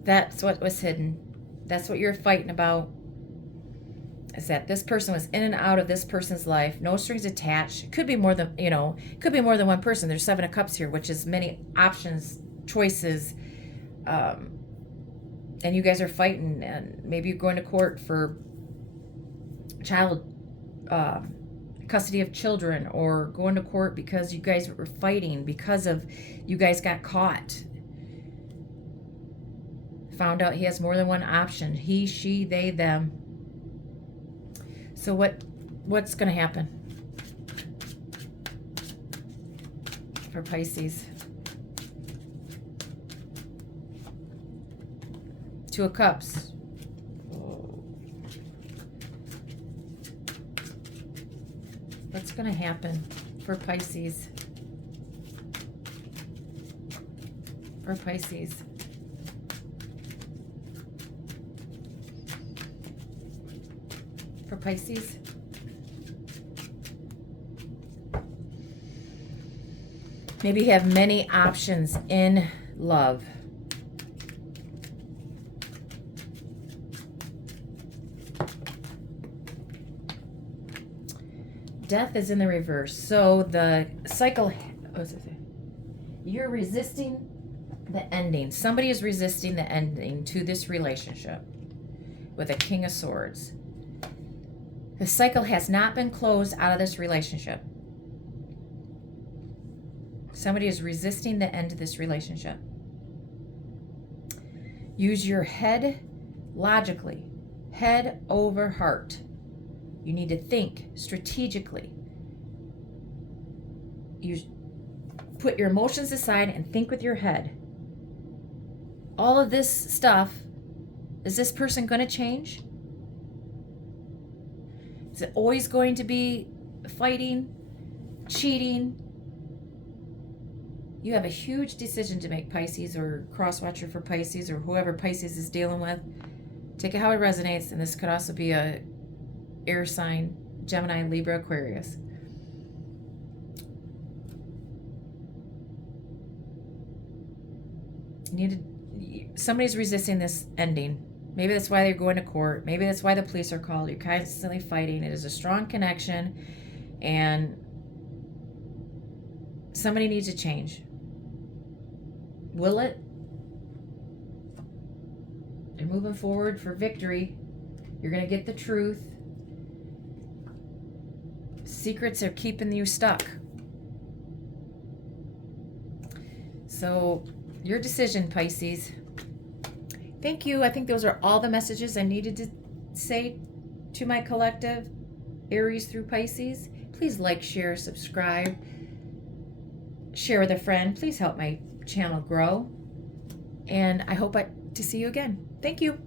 That's what was hidden. That's what you're fighting about. Is that this person was in and out of this person's life, no strings attached. Could be more than, could be more than one person. There's 7 of Cups here, which is many options, choices. And you guys are fighting, and maybe you're going to court for child custody of children, or going to court because you guys were fighting because of you guys got caught. Found out he has more than one option. He, she, they, them. So what's going to happen? for Pisces. Two of Cups. What's going to happen for Pisces? For Pisces. For Pisces. Maybe you have many options in love. Death is in the reverse. So the cycle, you're resisting the ending. Somebody is resisting the ending to this relationship with a King of Swords. The cycle has not been closed out of this relationship. Somebody is resisting the end of this relationship. Use your head logically, head over heart. You need to think strategically. You put your emotions aside and think with your head. All of this stuff, is this person going to change? Is it always going to be fighting, cheating? You have a huge decision to make, Pisces, or cross-watcher for Pisces, or whoever Pisces is dealing with. Take it how it resonates, and this could also be a air sign, Gemini, Libra, Aquarius. Somebody's resisting this ending. Maybe that's why they're going to court. Maybe that's why the police are called. You're constantly fighting. It is a strong connection, and somebody needs to change. Will it? They're moving forward for victory. You're going to get the truth. Secrets are keeping you stuck. So, your decision, Pisces. Thank you. I think those are all the messages I needed to say to my collective, Aries through Pisces. Please like, share, subscribe. Share with a friend. Please help my channel grow. And I hope to see you again. Thank you.